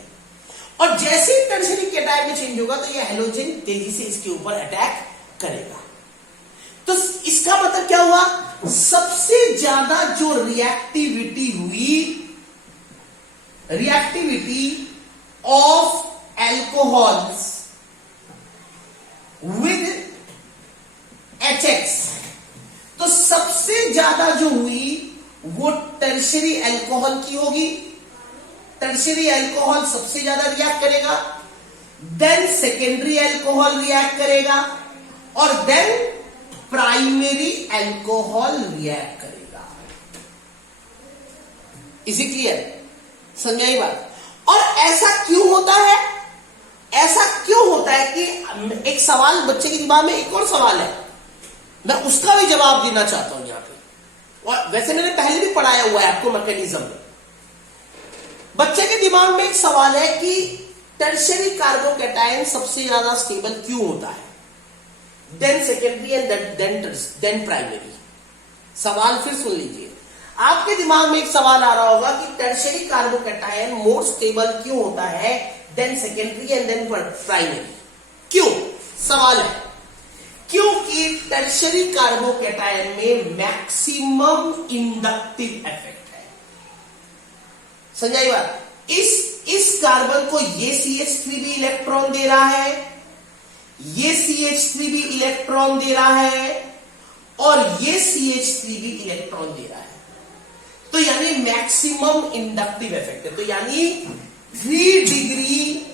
और जैसे ही टर्शरी कैटायन में चेंज होगा तो ये हैलोजन तेजी से इसके ऊपर अटैक करेगा। तो इसका मतलब क्या हुआ? सबसे ज्यादा जो रिएक्टिविटी हुई, reactivity of alcohols with HX, तो सबसे ज्यादा जो हुई वो टर्शरी अल्कोहल की होगी, टर्शियरी अल्कोहल सबसे ज्यादा रिएक्ट करेगा, देन सेकेंडरी अल्कोहल रिएक्ट करेगा और देन प्राइमरी अल्कोहल रिएक्ट करेगा। Is it clear? समझाई बात? और ऐसा क्यों होता है? ऐसा क्यों होता है कि एक सवाल बच्चे के दिमाग में, एक और सवाल है, मैं उसका भी जवाब देना चाहता हूं यहां पे। और वैसे मैंने पहले भी पढ़ाया हुआ है आपको मैकेनिज्म में। बच्चे के दिमाग में एक सवाल है कि टर्शियरी कार्बोकैटायन सबसे ज्यादा स्टेबल क्यों होता है, then secondary and then primary. सवाल फिर सुन लीजिए, आपके दिमाग में एक सवाल आ रहा होगा कि टर्शियरी कार्बोकैटायन मोर स्टेबल क्यों होता है, then secondary and then primary. क्यों? सवाल है क्योंकि टर्शियरी कार्बोकैटायन में मैक्सिमम इंडक्टिव इफेक्ट है। समझाई बात? इस कार्बन को ये CH3 भी इलेक्ट्रॉन दे रहा है, ये CH3 भी इलेक्ट्रॉन दे रहा है और ये CH3 भी इलेक्ट्रॉन दे रहा है। तो यानी मैक्सिमम इंडक्टिव इफेक्ट है। तो यानी 3 डिग्री,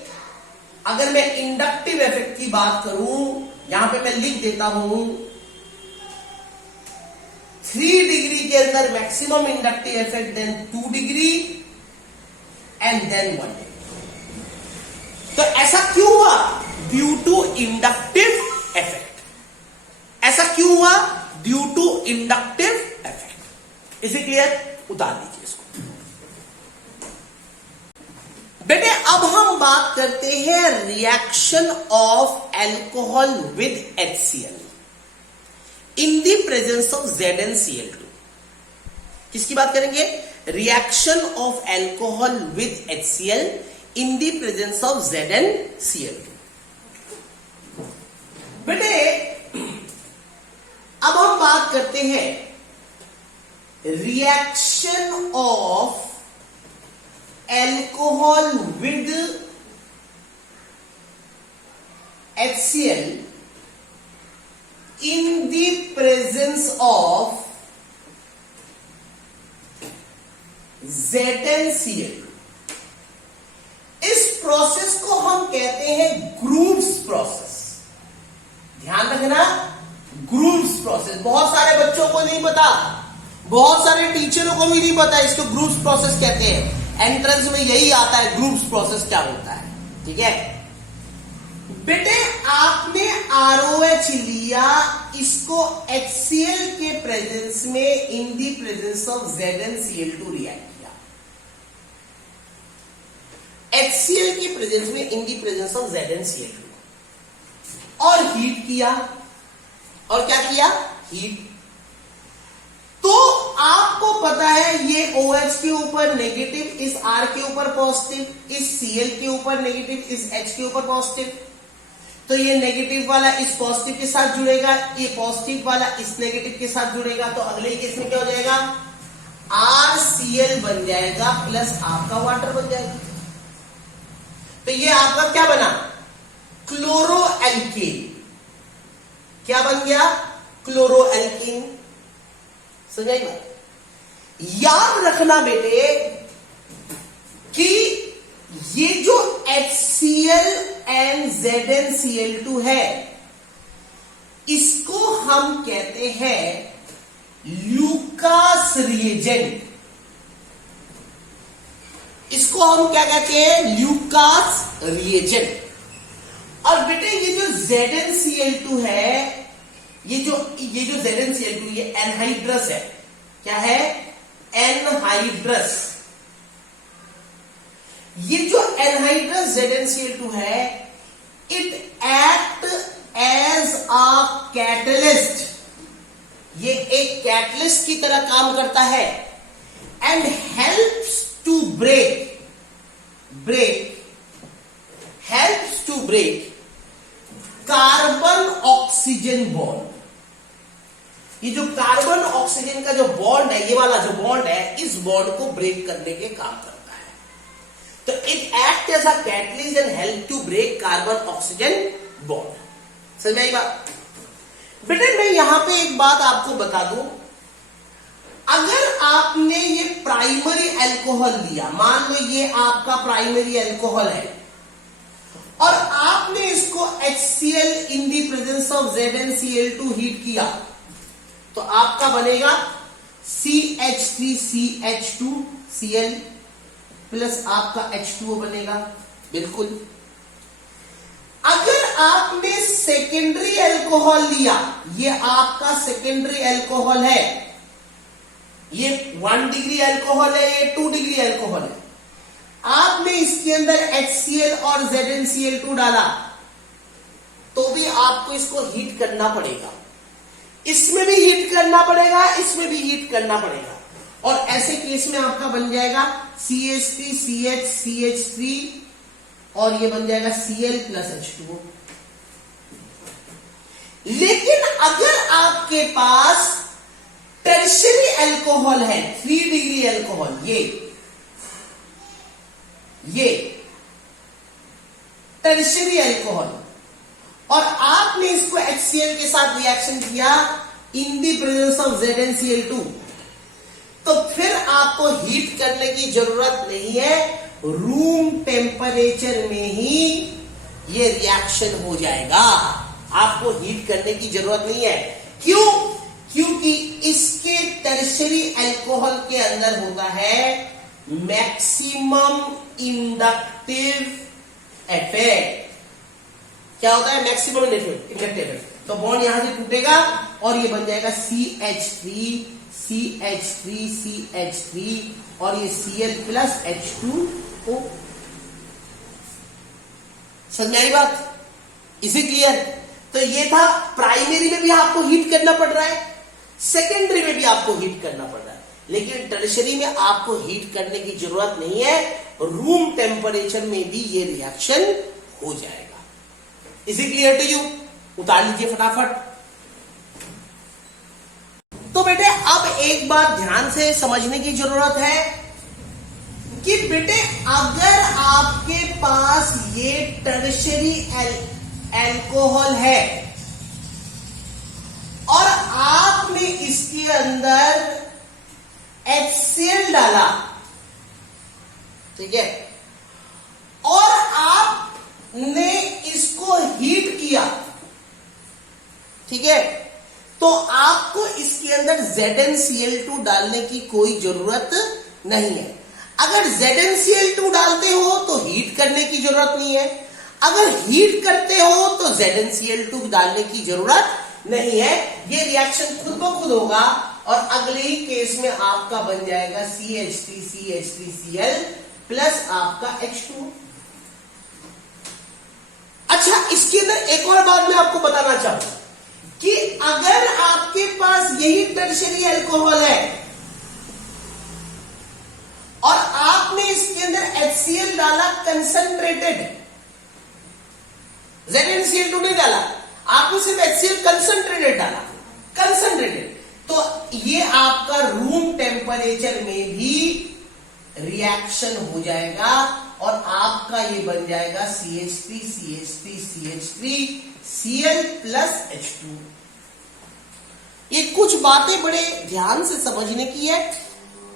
अगर मैं इंडक्टिव इफेक्ट की बात करूं, यहां पे मैं लिख देता हूं 3 डिग्री के अंदर maximum inductive effect, then 2 degree and then 1 degree. तो ऐसा क्यों हुआ? Due to inductive effect. ऐसा क्यों हुआ? Due to inductive effect. Is it clear? उतार दीजिए इसको। बेटे अब हम बात करते हैं reaction of alcohol with HCl in the presence of ZnCl2। किसकी बात करेंगे? Reaction of alcohol with HCl in the presence of ZnCl2। बेटे अब हम बात करते हैं reaction of alcohol with HCl in the presence of ZnCl। इस प्रोसेस को हम कहते हैं ग्रूव्स प्रोसेस। ध्यान रखना, ग्रूव्स प्रोसेस। बहुत सारे बच्चों को नहीं पता, बहुत सारे टीचरों को भी नहीं पता इसको ग्रूव्स प्रोसेस कहते हैं। एंट्रेंस में यही आता है ग्रूव्स प्रोसेस क्या होता है। ठीक है बेटे, आपने ROH लिया, इसको HCl के प्रेजेंस में in the presence of ZnCl2 react किया। HCl के प्रेजेंस में in the presence of ZnCl2 और हीट किया। और क्या किया? हीट। तो आपको पता है ये OH के ऊपर नेगेटिव, इस R के ऊपर पॉजिटिव, इस Cl के ऊपर नेगेटिव, इस H के ऊपर पॉजिटिव। तो ये नेगेटिव वाला इस पॉजिटिव के साथ जुड़ेगा, ये पॉजिटिव वाला इस नेगेटिव के साथ जुड़ेगा। तो अगले केस में क्या हो जाएगा? RCl बन जाएगा प्लस आपका वाटर बन जाएगा। तो ये आपका क्या बना? क्लोरोएल्कीन। क्या बन गया? क्लोरोएल्कीन। समझाइए। याद रखना बेटे कि ये जो HCl एंड ZnCl2 है, इसको हम कहते हैं ल्यूकास रिएजेंट। इसको हम क्या कहते हैं? Lucas reagent. और बेटे ये जो ZnCl2 है, ये जो ZnCl2 ये एनहाइड्रस है। क्या है? एनहाइड्रस। ये जो एनहाइड्रस ZnCl2 है, it act as a catalyst. ये एक कैटलिस्ट की तरह काम करता है and helps to break carbon oxygen bond. ये जो कार्बन ऑक्सीजन का जो बॉन्ड है, ये वाला जो बॉन्ड है, इस बॉन्ड को ब्रेक करने के काम करता है। तो it act as a catalyst and help to break carbon oxygen bond. समझ में आई बात? बेटे मैं यहां पे एक बात आपको बता दूं, अगर आपने ये प्राइमरी अल्कोहल दिया, मान लो ये आपका प्राइमरी अल्कोहल है और आपने इसको HCl in the presence of ZnCl2 heat किया तो आपका बनेगा CH3CH2Cl प्लस आपका H2O बनेगा। बिल्कुल। अगर आपने सेकेंडरी अल्कोहल लिया, ये आपका सेकेंडरी अल्कोहल है, ये 1 डिग्री अल्कोहल है, ये 2 डिग्री अल्कोहल है, आपने इसके अंदर HCl और ZnCl2 डाला तो भी आपको इसको हीट करना पड़ेगा, इसमें भी हीट करना पड़ेगा, इसमें भी हीट करना पड़ेगा और ऐसे केस में आपका बन जाएगा CH3CH3 और ये बन जाएगा Cl प्लस H2O। लेकिन अगर आपके पास टर्शियरी अल्कोहल है, 3 डिग्री अल्कोहल, ये टर्शियरी अल्कोहल, और आपने इसको HCl के साथ रिएक्शन किया इन दी प्रेजेंस ऑफ ZnCl2 तो फिर आपको हीट करने की जरूरत नहीं है, रूम टेम्परेचर में ही ये रिएक्शन हो जाएगा, आपको हीट करने की जरूरत नहीं है। क्यों? क्योंकि इसके टर्शियरी अल्कोहल के अंदर होता है मैक्सिमम इंडक्टिव इफेक्ट। क्या होता है? Maximum inductive effect. तो बॉन्ड यहां से टूटेगा और ये बन जाएगा CH3 और ये Cl प्लस H2O। समझ में आई बात? इसी क्लियर? तो ये था प्राइमरी में भी आपको हीट करना पड़ रहा है, सेकेंडरी में भी आपको हीट करना पड़ रहा है, लेकिन टर्शियरी में आपको हीट करने की जरूरत नहीं है, रूम टेम्परेचर में भी ये रिएक्शन हो जाएगा। इसी क्लियर टू यू? उतार लीजिए फटाफट। तो बेटे अब एक बात ध्यान से समझने की जरूरत है कि बेटे अगर आपके पास ये टर्शियरी अल्कोहल है और आपने इसके अंदर HCl डाला, ठीक है, और आपने इसको हीट किया, ठीक है, तो आपको इसके अंदर ZnCl2 डालने की कोई जरूरत नहीं है। अगर ZnCl2 डालते हो तो हीट करने की जरूरत नहीं है, अगर हीट करते हो तो ZnCl2 डालने की जरूरत नहीं है। ये रिएक्शन खुद ब खुद होगा और अगले ही केस में आपका बन जाएगा CH3CH3Cl प्लस आपका H2O। अच्छा, इसके अंदर एक और बात मैं आपको बताना चाहूंगा कि अगर आपके पास यही टर्शियरी अल्कोहल है और आपने इसके अंदर HCl डाला कंसंट्रेटेड, ZnCl2 नहीं डाला, आपने सिर्फ HCl कंसंट्रेटेड डाला, कंसंट्रेटेड, तो ये आपका रूम टेम्परेचर में भी रिएक्शन हो जाएगा और आपका ये बन जाएगा CH3CH3CH3Cl प्लस H2। ये कुछ बातें बड़े ध्यान से समझने की है,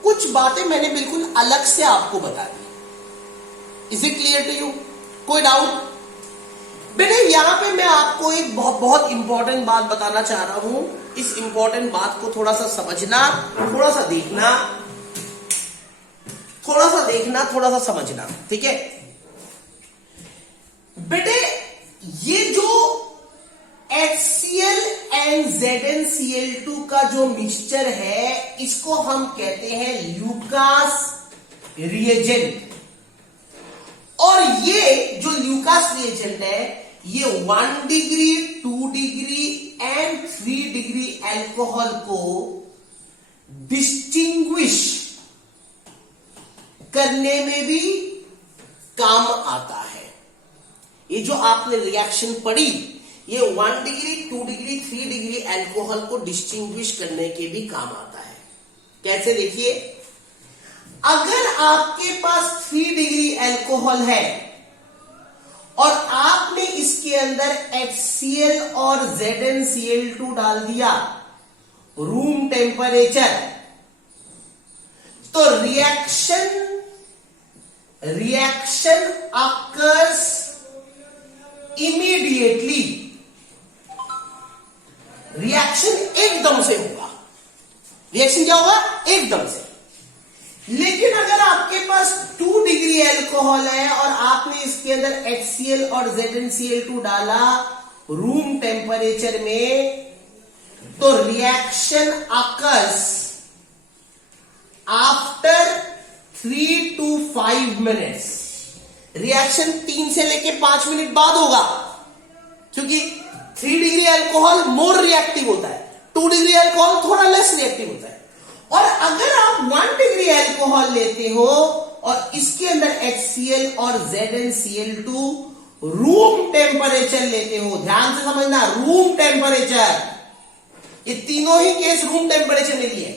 कुछ बातें मैंने बिल्कुल अलग से आपको बता दी। Is it clear to you? कोई डाउट? बेटे यहां पे मैं आपको एक बहुत इंपॉर्टेंट बात बताना चाह रहा हूं। इस इंपॉर्टेंट बात को थोड़ा सा समझना, थोड़ा सा देखना, थोड़ा सा देखना, थोड़ा सा समझना, ठीक है बेटे? ये जो HCl एंड ZnCl2 का जो मिक्सचर है, इसको हम कहते हैं ल्यूकास रिएजेंट। और ये जो ल्यूकास रिएजेंट है, ये 1 degree, 2 degree and 3 degree alcohol को डिस्टिंग्विश करने में भी काम आता है। ये जो आपने रिएक्शन पढ़ी, ये 1 डिग्री, 2 डिग्री, 3 डिग्री अल्कोहल को डिस्टिंग्विश करने के भी काम आता है। कैसे? देखिए, अगर आपके पास 3 डिग्री अल्कोहल है और आपने इसके अंदर HCl और ZnCl2 डाल दिया रूम टेम्परेचर, तो रिएक्शन अकर्स इमीडिएटली, रिएक्शन एकदम से होगा। रिएक्शन क्या होगा? एकदम से। लेकिन अगर आपके पास 2 डिग्री एल्कोहल है और आपने इसके अंदर HCl और ZnCl2 डाला रूम टेम्परेचर में, तो reaction occurs after 3 to 5 minutes. Reaction 3 से लेके 5 मिनट बाद होगा, क्योंकि 3 डिग्री एल्कोहल मोर रिएक्टिव होता है, 2 डिग्री एल्कोहल थोड़ा लेस रिएक्टिव होता है। और अगर आप 1 डिग्री एल्कोहल लेते हो और इसके अंदर HCl और ZnCl2 रूम टेम्परेचर लेते हो, ध्यान से समझना, रूम टेम्परेचर, ये तीनों ही केस रूम टेम्परेचर में लिए,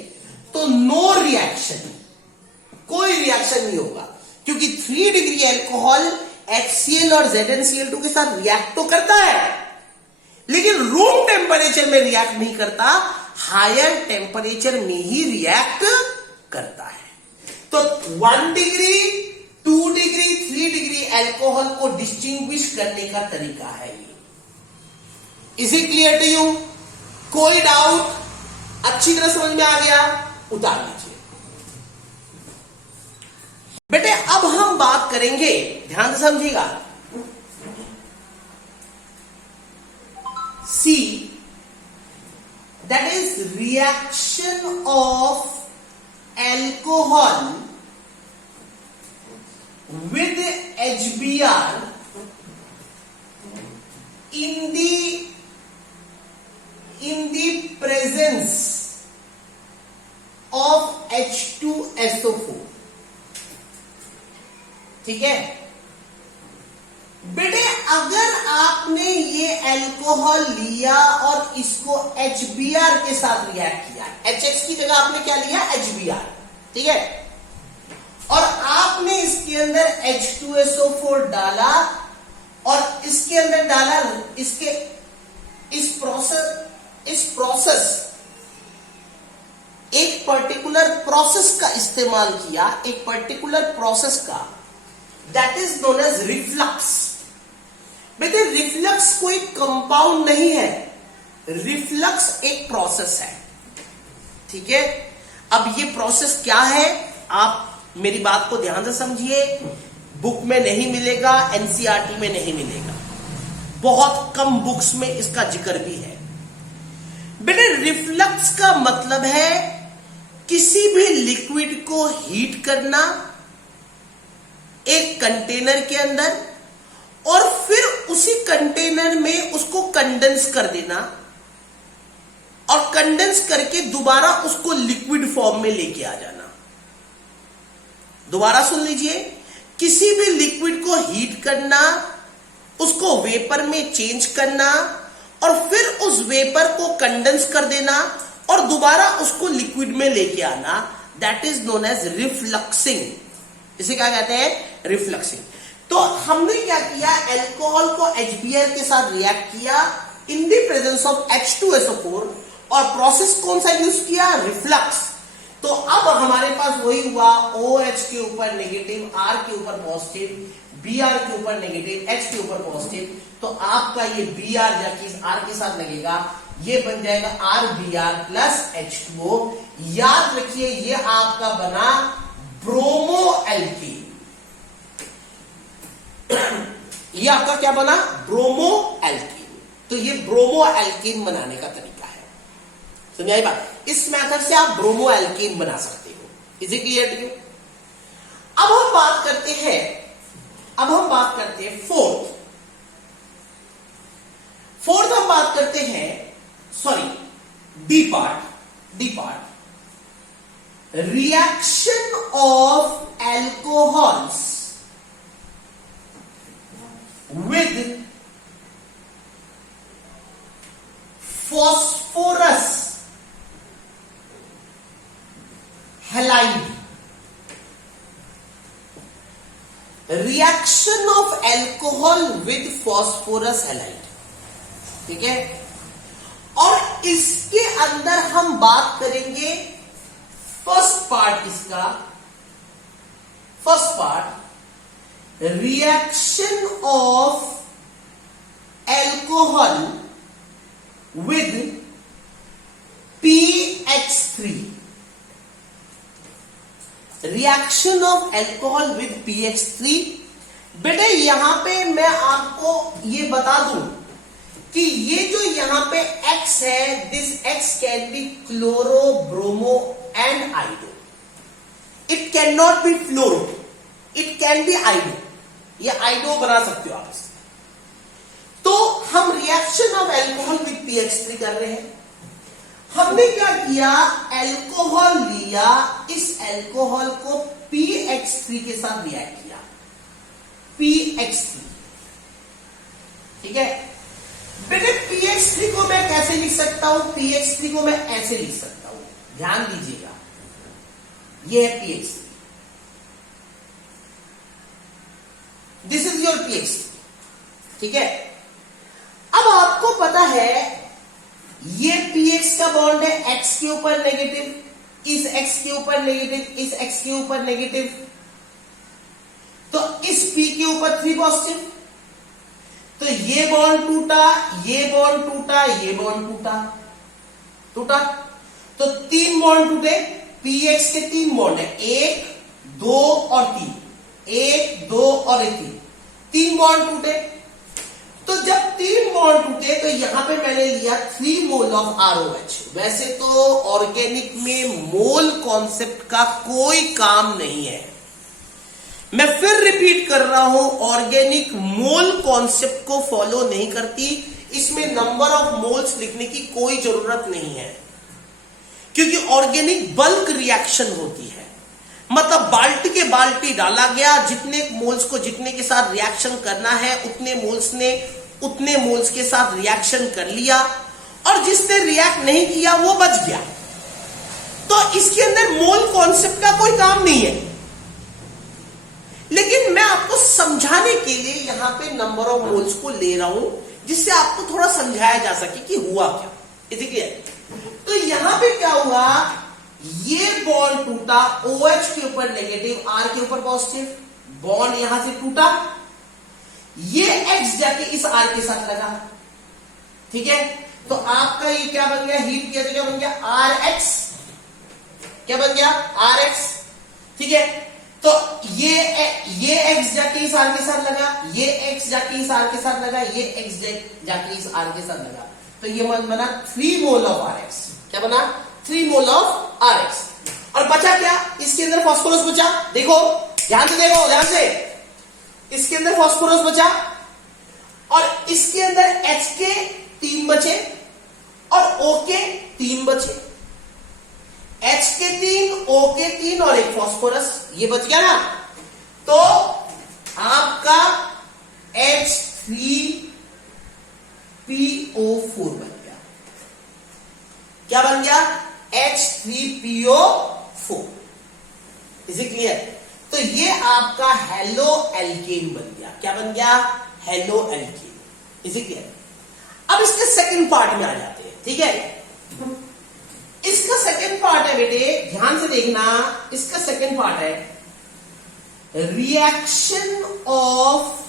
तो नो रिएक्शन, कोई रिएक्शन नहीं होगा, क्योंकि 3 डिग्री एल्कोहल HCl और ZnCl2 के साथ रिएक्ट तो करता है, लेकिन रूम टेम्परेचर में रिएक्ट नहीं करता, हायर टेम्परेचर में ही रिएक्ट करता है। तो 1 डिग्री, 2 डिग्री, 3 डिग्री एल्कोहल को डिस्टिंग्विश करने का तरीका है ये। Is it clear to you? कोई डाउट? अच्छी तरह समझ में आ गया? उतार लीजिए बेटे। अब हम बात करेंगे, ध्यान से समझिएगा, सी that is reaction of alcohol with HBr in the presence of H2SO4। ठीक है बेटे, अगर आपने ये अल्कोहल लिया और इसको HBr के साथ रिएक्ट किया, HX की जगह आपने क्या लिया? HBr, ठीक है, और आपने इसके अंदर H2SO4 डाला और इसके अंदर डाला, इस प्रोसेस एक पर्टिकुलर प्रोसेस का इस्तेमाल किया, एक पर्टिकुलर प्रोसेस का, that is known as reflux. बेटे रिफ्लक्स कोई कंपाउंड नहीं है, रिफ्लक्स एक प्रोसेस है, ठीक है। अब ये प्रोसेस क्या है, आप मेरी बात को ध्यान से समझिए, बुक में नहीं मिलेगा, एनसीईआरटी में नहीं मिलेगा, बहुत कम बुक्स में इसका जिक्र भी है। बेटे रिफ्लक्स का मतलब है किसी भी लिक्विड को हीट करना एक कंटेनर के अंदर और फिर उसी कंटेनर में उसको कंडेंस कर देना और कंडेंस करके दोबारा उसको लिक्विड फॉर्म में लेके आ जाना। दोबारा सुन लीजिए, किसी भी लिक्विड को हीट करना, उसको वेपर में चेंज करना और फिर उस वेपर को कंडेंस कर देना और दोबारा उसको लिक्विड में लेके आना, दैट इज नोन एज रिफ्लक्सिंग। इसे क्या कहते हैं? रिफ्लक्सिंग। तो हमने क्या किया, अल्कोहल को HBr के साथ रिएक्ट किया इन द प्रेजेंस ऑफ H2SO4 और प्रोसेस कौन सा यूज किया? रिफ्लक्स। तो अब हमारे पास वही हुआ, OH के ऊपर नेगेटिव, R के ऊपर पॉजिटिव, Br के ऊपर नेगेटिव, H के ऊपर पॉजिटिव, तो आपका ये Br जाके R के साथ लगेगा, ये बन जाएगा RBr प्लस H2O। याद रखिए ये आपका बना ब्रोमो एल्कीन। ये आपका क्या बना? Bromo alkene. तो ये ब्रोमो एल्कीन बनाने का तरीका है, समझ आई बात? इस मेथड से आप ब्रोमो एल्कीन बना सकते हो। Is it clear to you? अब हम बात करते हैं फोर्थ हम बात करते हैं, sorry D part, reaction of alcohols with phosphorus halide। Reaction of alcohol with phosphorus halide, ठीक है। और इसके अंदर हम बात करेंगे फर्स्ट पार्ट इसका, का first part, reaction of alcohol with PX3, reaction of alcohol with PX3। बेटे यहां पे मैं आपको ये बता दूं कि ये जो यहां पे X है, this X can be chloro, bromo and iodo. It can not be fluoro, it can be iodo. ये आइडो बना सकते हो आप इससे। तो हम reaction of alcohol with PX3 कर रहे हैं। हमने क्या किया, एल्कोहल लिया, इस एल्कोहल को PX3 के साथ रिएक्ट किया, PX3। ठीक है बेटे, PX3 को मैं कैसे लिख सकता हूं, PX3 को मैं ऐसे लिख सकता हूं, ध्यान दीजिएगा, ये है PX3, this is your PX3। ठीक है, अब आपको पता है ये PX का बॉन्ड है X के ऊपर नेगेटिव, इस X के ऊपर नेगेटिव, इस X के ऊपर नेगेटिव, तो इस P के ऊपर 3 पॉजिटिव, तो ये बॉन्ड टूटा, ये बॉन्ड टूटा, ये बॉन्ड टूटा, तो 3 बॉन्ड टूटे। PX के 3 बॉन्ड है, 1, 2 और 3, 1, 2 और 3 बॉन्ड टूटे। तो जब 3 बॉन्ड टूटे तो यहां पे मैंने लिया 3 मोल ऑफ ROH। वैसे तो ऑर्गेनिक में मोल कॉन्सेप्ट का कोई काम नहीं है, मैं फिर रिपीट कर रहा हूं, ऑर्गेनिक मोल कॉन्सेप्ट को फॉलो नहीं करती। इसमें नंबर ऑफ मोल्स लिखने की कोई जरूरत नहीं है, क्योंकि ऑर्गेनिक बल्क रिएक्शन होती है। मतलब बाल्टी के बाल्टी डाला गया, जितने मोल्स को जितने के साथ रिएक्शन करना है उतने मोल्स ने उतने मोल्स के साथ रिएक्शन कर लिया, और जिसने रिएक्ट नहीं किया वो बच गया। तो इसके अंदर मोल कॉन्सेप्ट का कोई काम नहीं है, लेकिन मैं आपको समझाने के लिए यहां पे नंबर ऑफ मोल्स को ले रहा हूं, जिससे आपको थोड़ा समझाया जा सके कि हुआ क्या। ठीक है, तो यहां पे क्या हुआ, ये बॉन्ड टूटा, OH के ऊपर नेगेटिव, R के ऊपर पॉजिटिव, बॉन्ड यहां से टूटा, ये X जाके इस R के साथ लगा। ठीक है, तो आपका ये क्या बन गया, हीट किया तो क्या बन गया, RX, क्या बन गया, RX। ठीक है, तो ये X जाके इस R के साथ लगा, ये X जाके इस R के साथ लगा, ये X जाके इस R के साथ लगा, तो ये बना 3 मोल ऑफ RX। क्या बना, 3 मोल ऑफ RX। और बचा क्या, इसके अंदर फास्फोरस बचा, देखो ध्यान से, देखो ध्यान से, इसके अंदर फास्फोरस बचा, और इसके अंदर H के 3 बचे और O के 3 बचे। H के 3, O के 3 और एक फास्फोरस, ये बच गया ना। तो आपका H3PO4 बन गया। क्या बन गया, H3PO4। Is it clear? तो ये आपका हेलो एल्केन बन गया। क्या बन गया, halo alkane. Is it clear? अब इसके सेकंड पार्ट में आ जाते हैं। ठीक है, इसका सेकंड पार्ट है बेटे, ध्यान से देखना, इसका सेकंड पार्ट है reaction of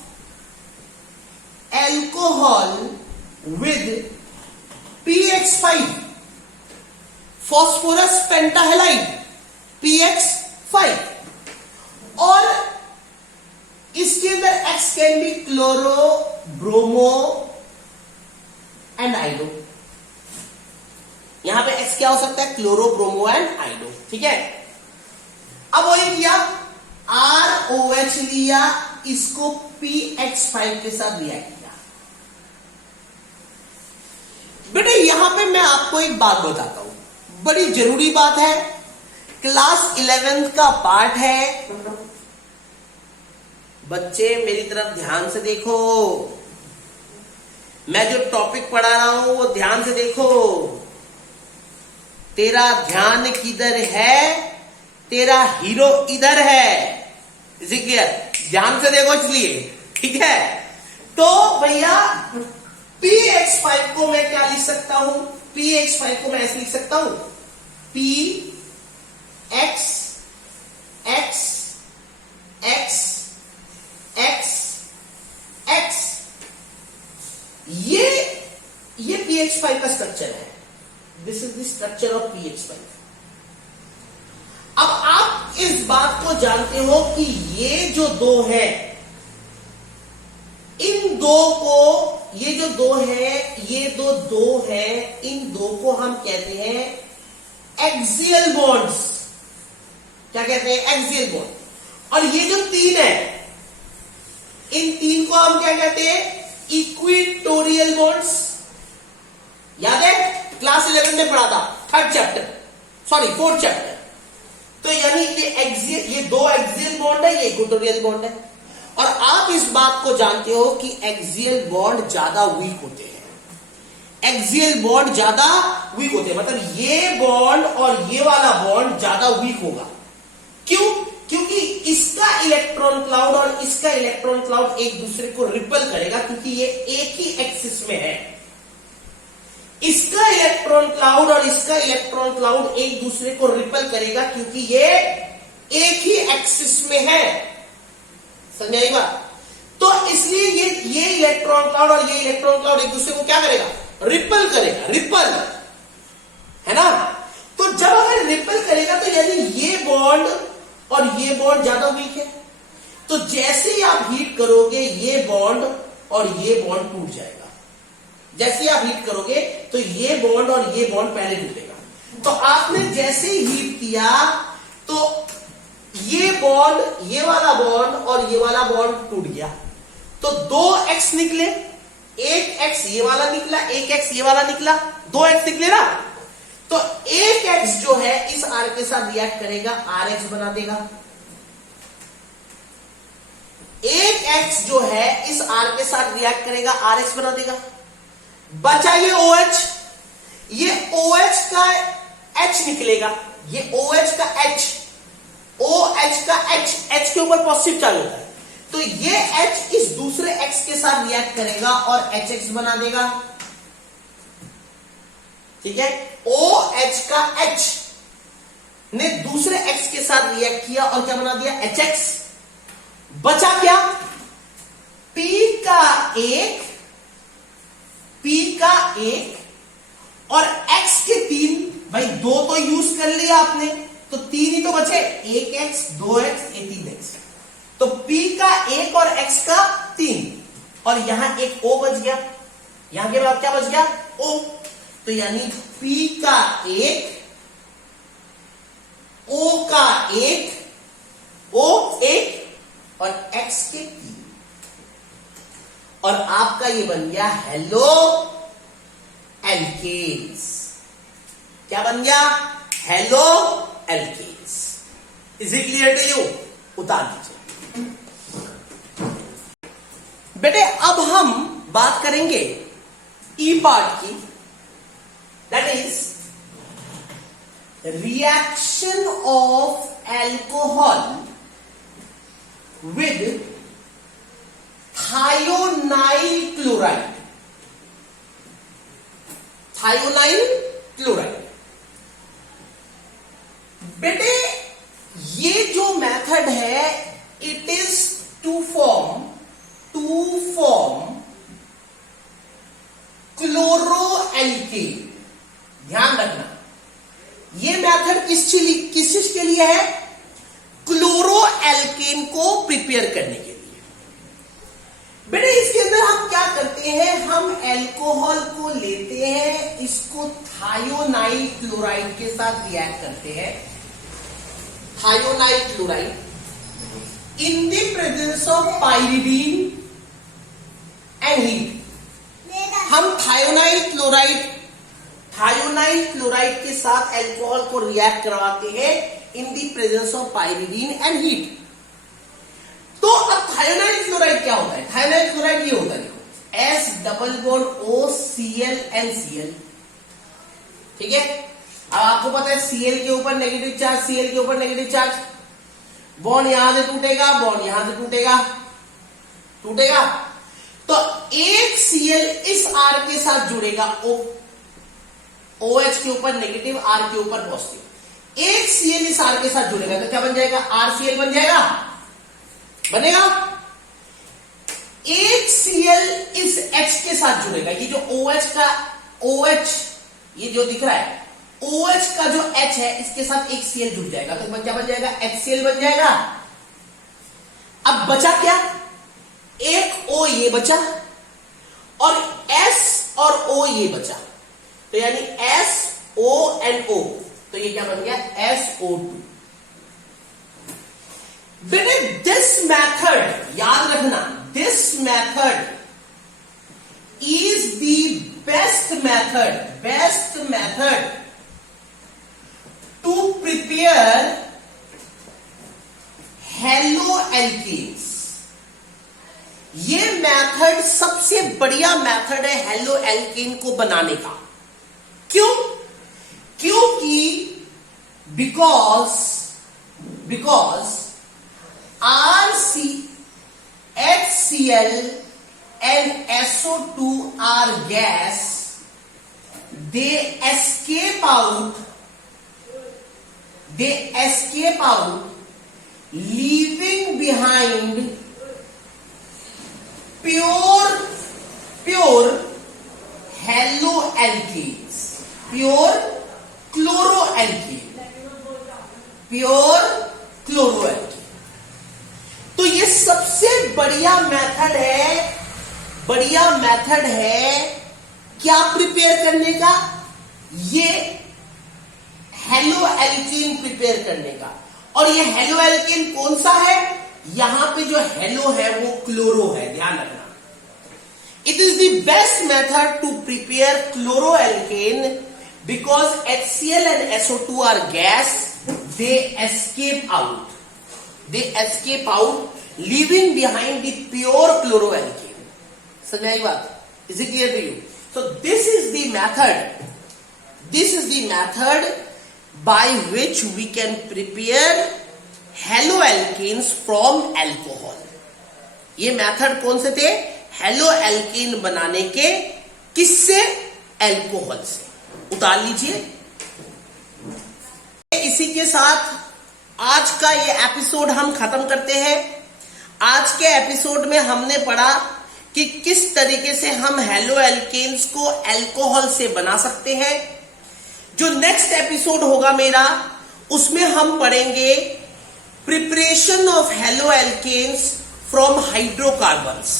alcohol with PX5, phosphorus pentahalide PX5, और इसके अंदर X can be chloro, bromo and iodo. यहां पे X क्या हो सकता है, क्लोरो, ब्रोमो एंड आइडो। ठीक है, अब वही किया, ROH लिया, इसको PX5 के साथ रिएक्ट किया। बेटे यहां पे मैं आपको एक बात बताता हूं, बड़ी जरूरी बात है, क्लास 11th का पार्ट है। बच्चे मेरी तरफ ध्यान से देखो, मैं जो टॉपिक पढ़ा रहा हूं वो ध्यान से देखो। तेरा ध्यान किधर है, तेरा हीरो इधर है। ध्यान से देखो इसलिए। ठीक है, तो भैया PX5 को मैं क्या लिख सकता हूं, PX5 को मैं ऐसे लिख सकता हूं, PX PH5 का स्ट्रक्चर है। This is the structure of PH5। अब आप इस बात को जानते हो कि ये जो दो है, इन दो को, ये जो दो है, ये दो है, इन दो को हम कहते हैं एक्सियल बॉन्ड्स। क्या कहते हैं? Axial bond. और ये जो तीन है, इन तीन को हम क्या कहते हैं? Equatorial bonds. याद है? क्लास 11 में पढ़ा था, फोर्थ चैप्टर। तो यानी ये दो एक्सियल बॉन्ड है, ये इक्वेटोरियल बॉन्ड है। और आप इस बात को जानते हो कि एक्सियल बॉन्ड ज्यादा वीक होते हैं। एक्सियल बॉन्ड ज्यादा वीक होते हैं, मतलब ये बॉन्ड और ये वाला बॉन्ड ज्यादा वीक होगा। क्यों? क्योंकि इसका इलेक्ट्रॉन क्लाउड और इसका इलेक्ट्रॉन क्लाउड एक दूसरे को रिपल करेगा, क्योंकि ये एक ही एक्सिस में है। इसका इलेक्ट्रॉन क्लाउड और इसका इलेक्ट्रॉन क्लाउड एक दूसरे को रिपल करेगा, क्योंकि ये एक ही एक्सिस में है। समझाई बात? तो इसलिए ये इलेक्ट्रॉन क्लाउड और ये इलेक्ट्रॉन क्लाउड एक दूसरे को क्या करेगा? रिपल करेगा। रिपल है ना? तो जब अगर रिपल करेगा तो यानी ये बॉन्ड और ये बॉन्ड ज्यादा वीक है। तो जैसे ही आप हीट करोगे, ये बॉन्ड और ये बॉन्ड टूट जाएगा। जैसे ही आप हीट करोगे तो ये बॉन्ड और ये बॉन्ड पहले टूटेगा। तो आपने जैसे ही हीट किया तो ये बॉन्ड, ये वाला बॉन्ड और ये वाला बॉन्ड टूट गया। तो दो एक्स निकले, एक एक्स ये वाला निकला, एक एक्स ये वाला निकला, दो एक्स निकले ना। तो एक एक्स जो है इस आर के साथ रिएक्ट करेगा, आर एक्स बना देगा। एक एक्स जो है इस आर के साथ रिएक्ट करेगा, आर एक्स बना देगा। बचा ये OH, ये OH का H निकलेगा, ये OH का H, OH का H के ऊपर पॉजिटिव चार्ज होता है। तो ये H इस दूसरे X के साथ रिएक्ट करेगा और HX बना देगा। ठीक है? OH का H ने दूसरे X के साथ रिएक्ट किया और क्या बना दिया? HX। बचा क्या? P का एक और X के तीन। भाई दो तो यूज कर लिया आपने, तो तीन ही तो बचे। एक एक्स, दो एक्स, ये तीन एक्स। तो P का एक और X का तीन, और यहां एक O बच गया। यहां के बाद क्या बच गया? O। तो यानी P का एक, O का एक, O एक और X के तीन। और आपका ये बन गया हेलो एल्केन्स। क्या बन गया? Haloalkanes. Is it clear to you? उतार दीजिए बेटे। अब हम बात करेंगे ई पार्ट की, that is reaction of alcohol with thionyl chloride. Thionyl chloride बेटे, ये जो मेथड है, it is to form chloroalkane. ध्यान रखना, ये मेथड किस चीज के लिए है? क्लोरोएल्केन को प्रिपेयर करने के लिए। बेटे इसके अंदर हम क्या करते हैं? हम एल्कोहल को लेते हैं, इसको थायोनाइल क्लोराइड के साथ रिएक्ट करते हैं। Thionyl chloride in the presence of pyridine and heat. हम थायोनाइल क्लोराइड के साथ एल्कोहल को रिएक्ट करवाते हैं इन the presence of pyridine and heat. तो अब थायोनाइल क्लोराइड क्या होता है? थायोनाइल क्लोराइड ये होता है, देखो, S double bond O Cl and Cl। ठीक है? अब आपको पता है Cl के ऊपर नेगेटिव चार्ज, Cl के ऊपर नेगेटिव चार्ज, बॉन्ड यहां से टूटेगा, बॉन्ड यहां से टूटेगा। तो एक Cl इस R के साथ जुड़ेगा, OH के ऊपर नेगेटिव, R के ऊपर पॉजिटिव। एक Cl इस R के साथ जुड़ेगा तो क्या बन जाएगा? RCl बन जाएगा, बनेगा। एक Cl इस H के साथ जुड़ेगा, ये जो OH का OH ये जो दिख रहा है, OH का जो H है इसके साथ एक Cl जुड़ जाएगा, तो क्या बन जाएगा? HCl बन जाएगा। अब बचा क्या? एक O ये बचा और S और O ये बचा, तो यानी SONO, तो ये क्या बन गया? SO2। बेटे दिस मैथड याद रखना, this method is the best method to prepare haloalkanes। ये मेथड सबसे बढ़िया मेथड है हेलोएल्केन को बनाने का। क्यों? क्योंकि because HCl and SO2 are gas, they escape out leaving behind pure haloalkanes, pure chloroalkane। तो ये सबसे बढ़िया मेथड है क्या प्रिपेयर करने का? ये हेलोएल्केन प्रिपेयर करने का। और ये हेलोएल्केन कौन सा है? यहां पे जो हेलो है वो क्लोरो है, ध्यान रखना। It is the best method to prepare chloroalkane because HCl and SO2 are gas, they escape out leaving behind the pure chloroalkane। समझ आई बात? Is it clear to you? So this is the method by which we can prepare haloalkanes from alcohol। ये method कौन से थे? Haloalkane बनाने के। किससे? Alcohol से। उतार लीजिए। इसी के साथ आज का ये एपिसोड हम खत्म करते हैं। आज के एपिसोड में हमने पढ़ा कि किस तरीके से हम हेलोएल्केन्स को अल्कोहल से बना सकते हैं। जो नेक्स्ट एपिसोड होगा मेरा, उसमें हम पढ़ेंगे preparation of haloalkanes from hydrocarbons.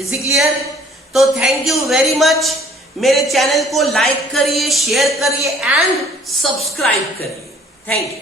Is it clear? तो थैंक यू वेरी मच। मेरे चैनल को लाइक करिए, शेयर करिए एंड सब्सक्राइब करिए। Thank you.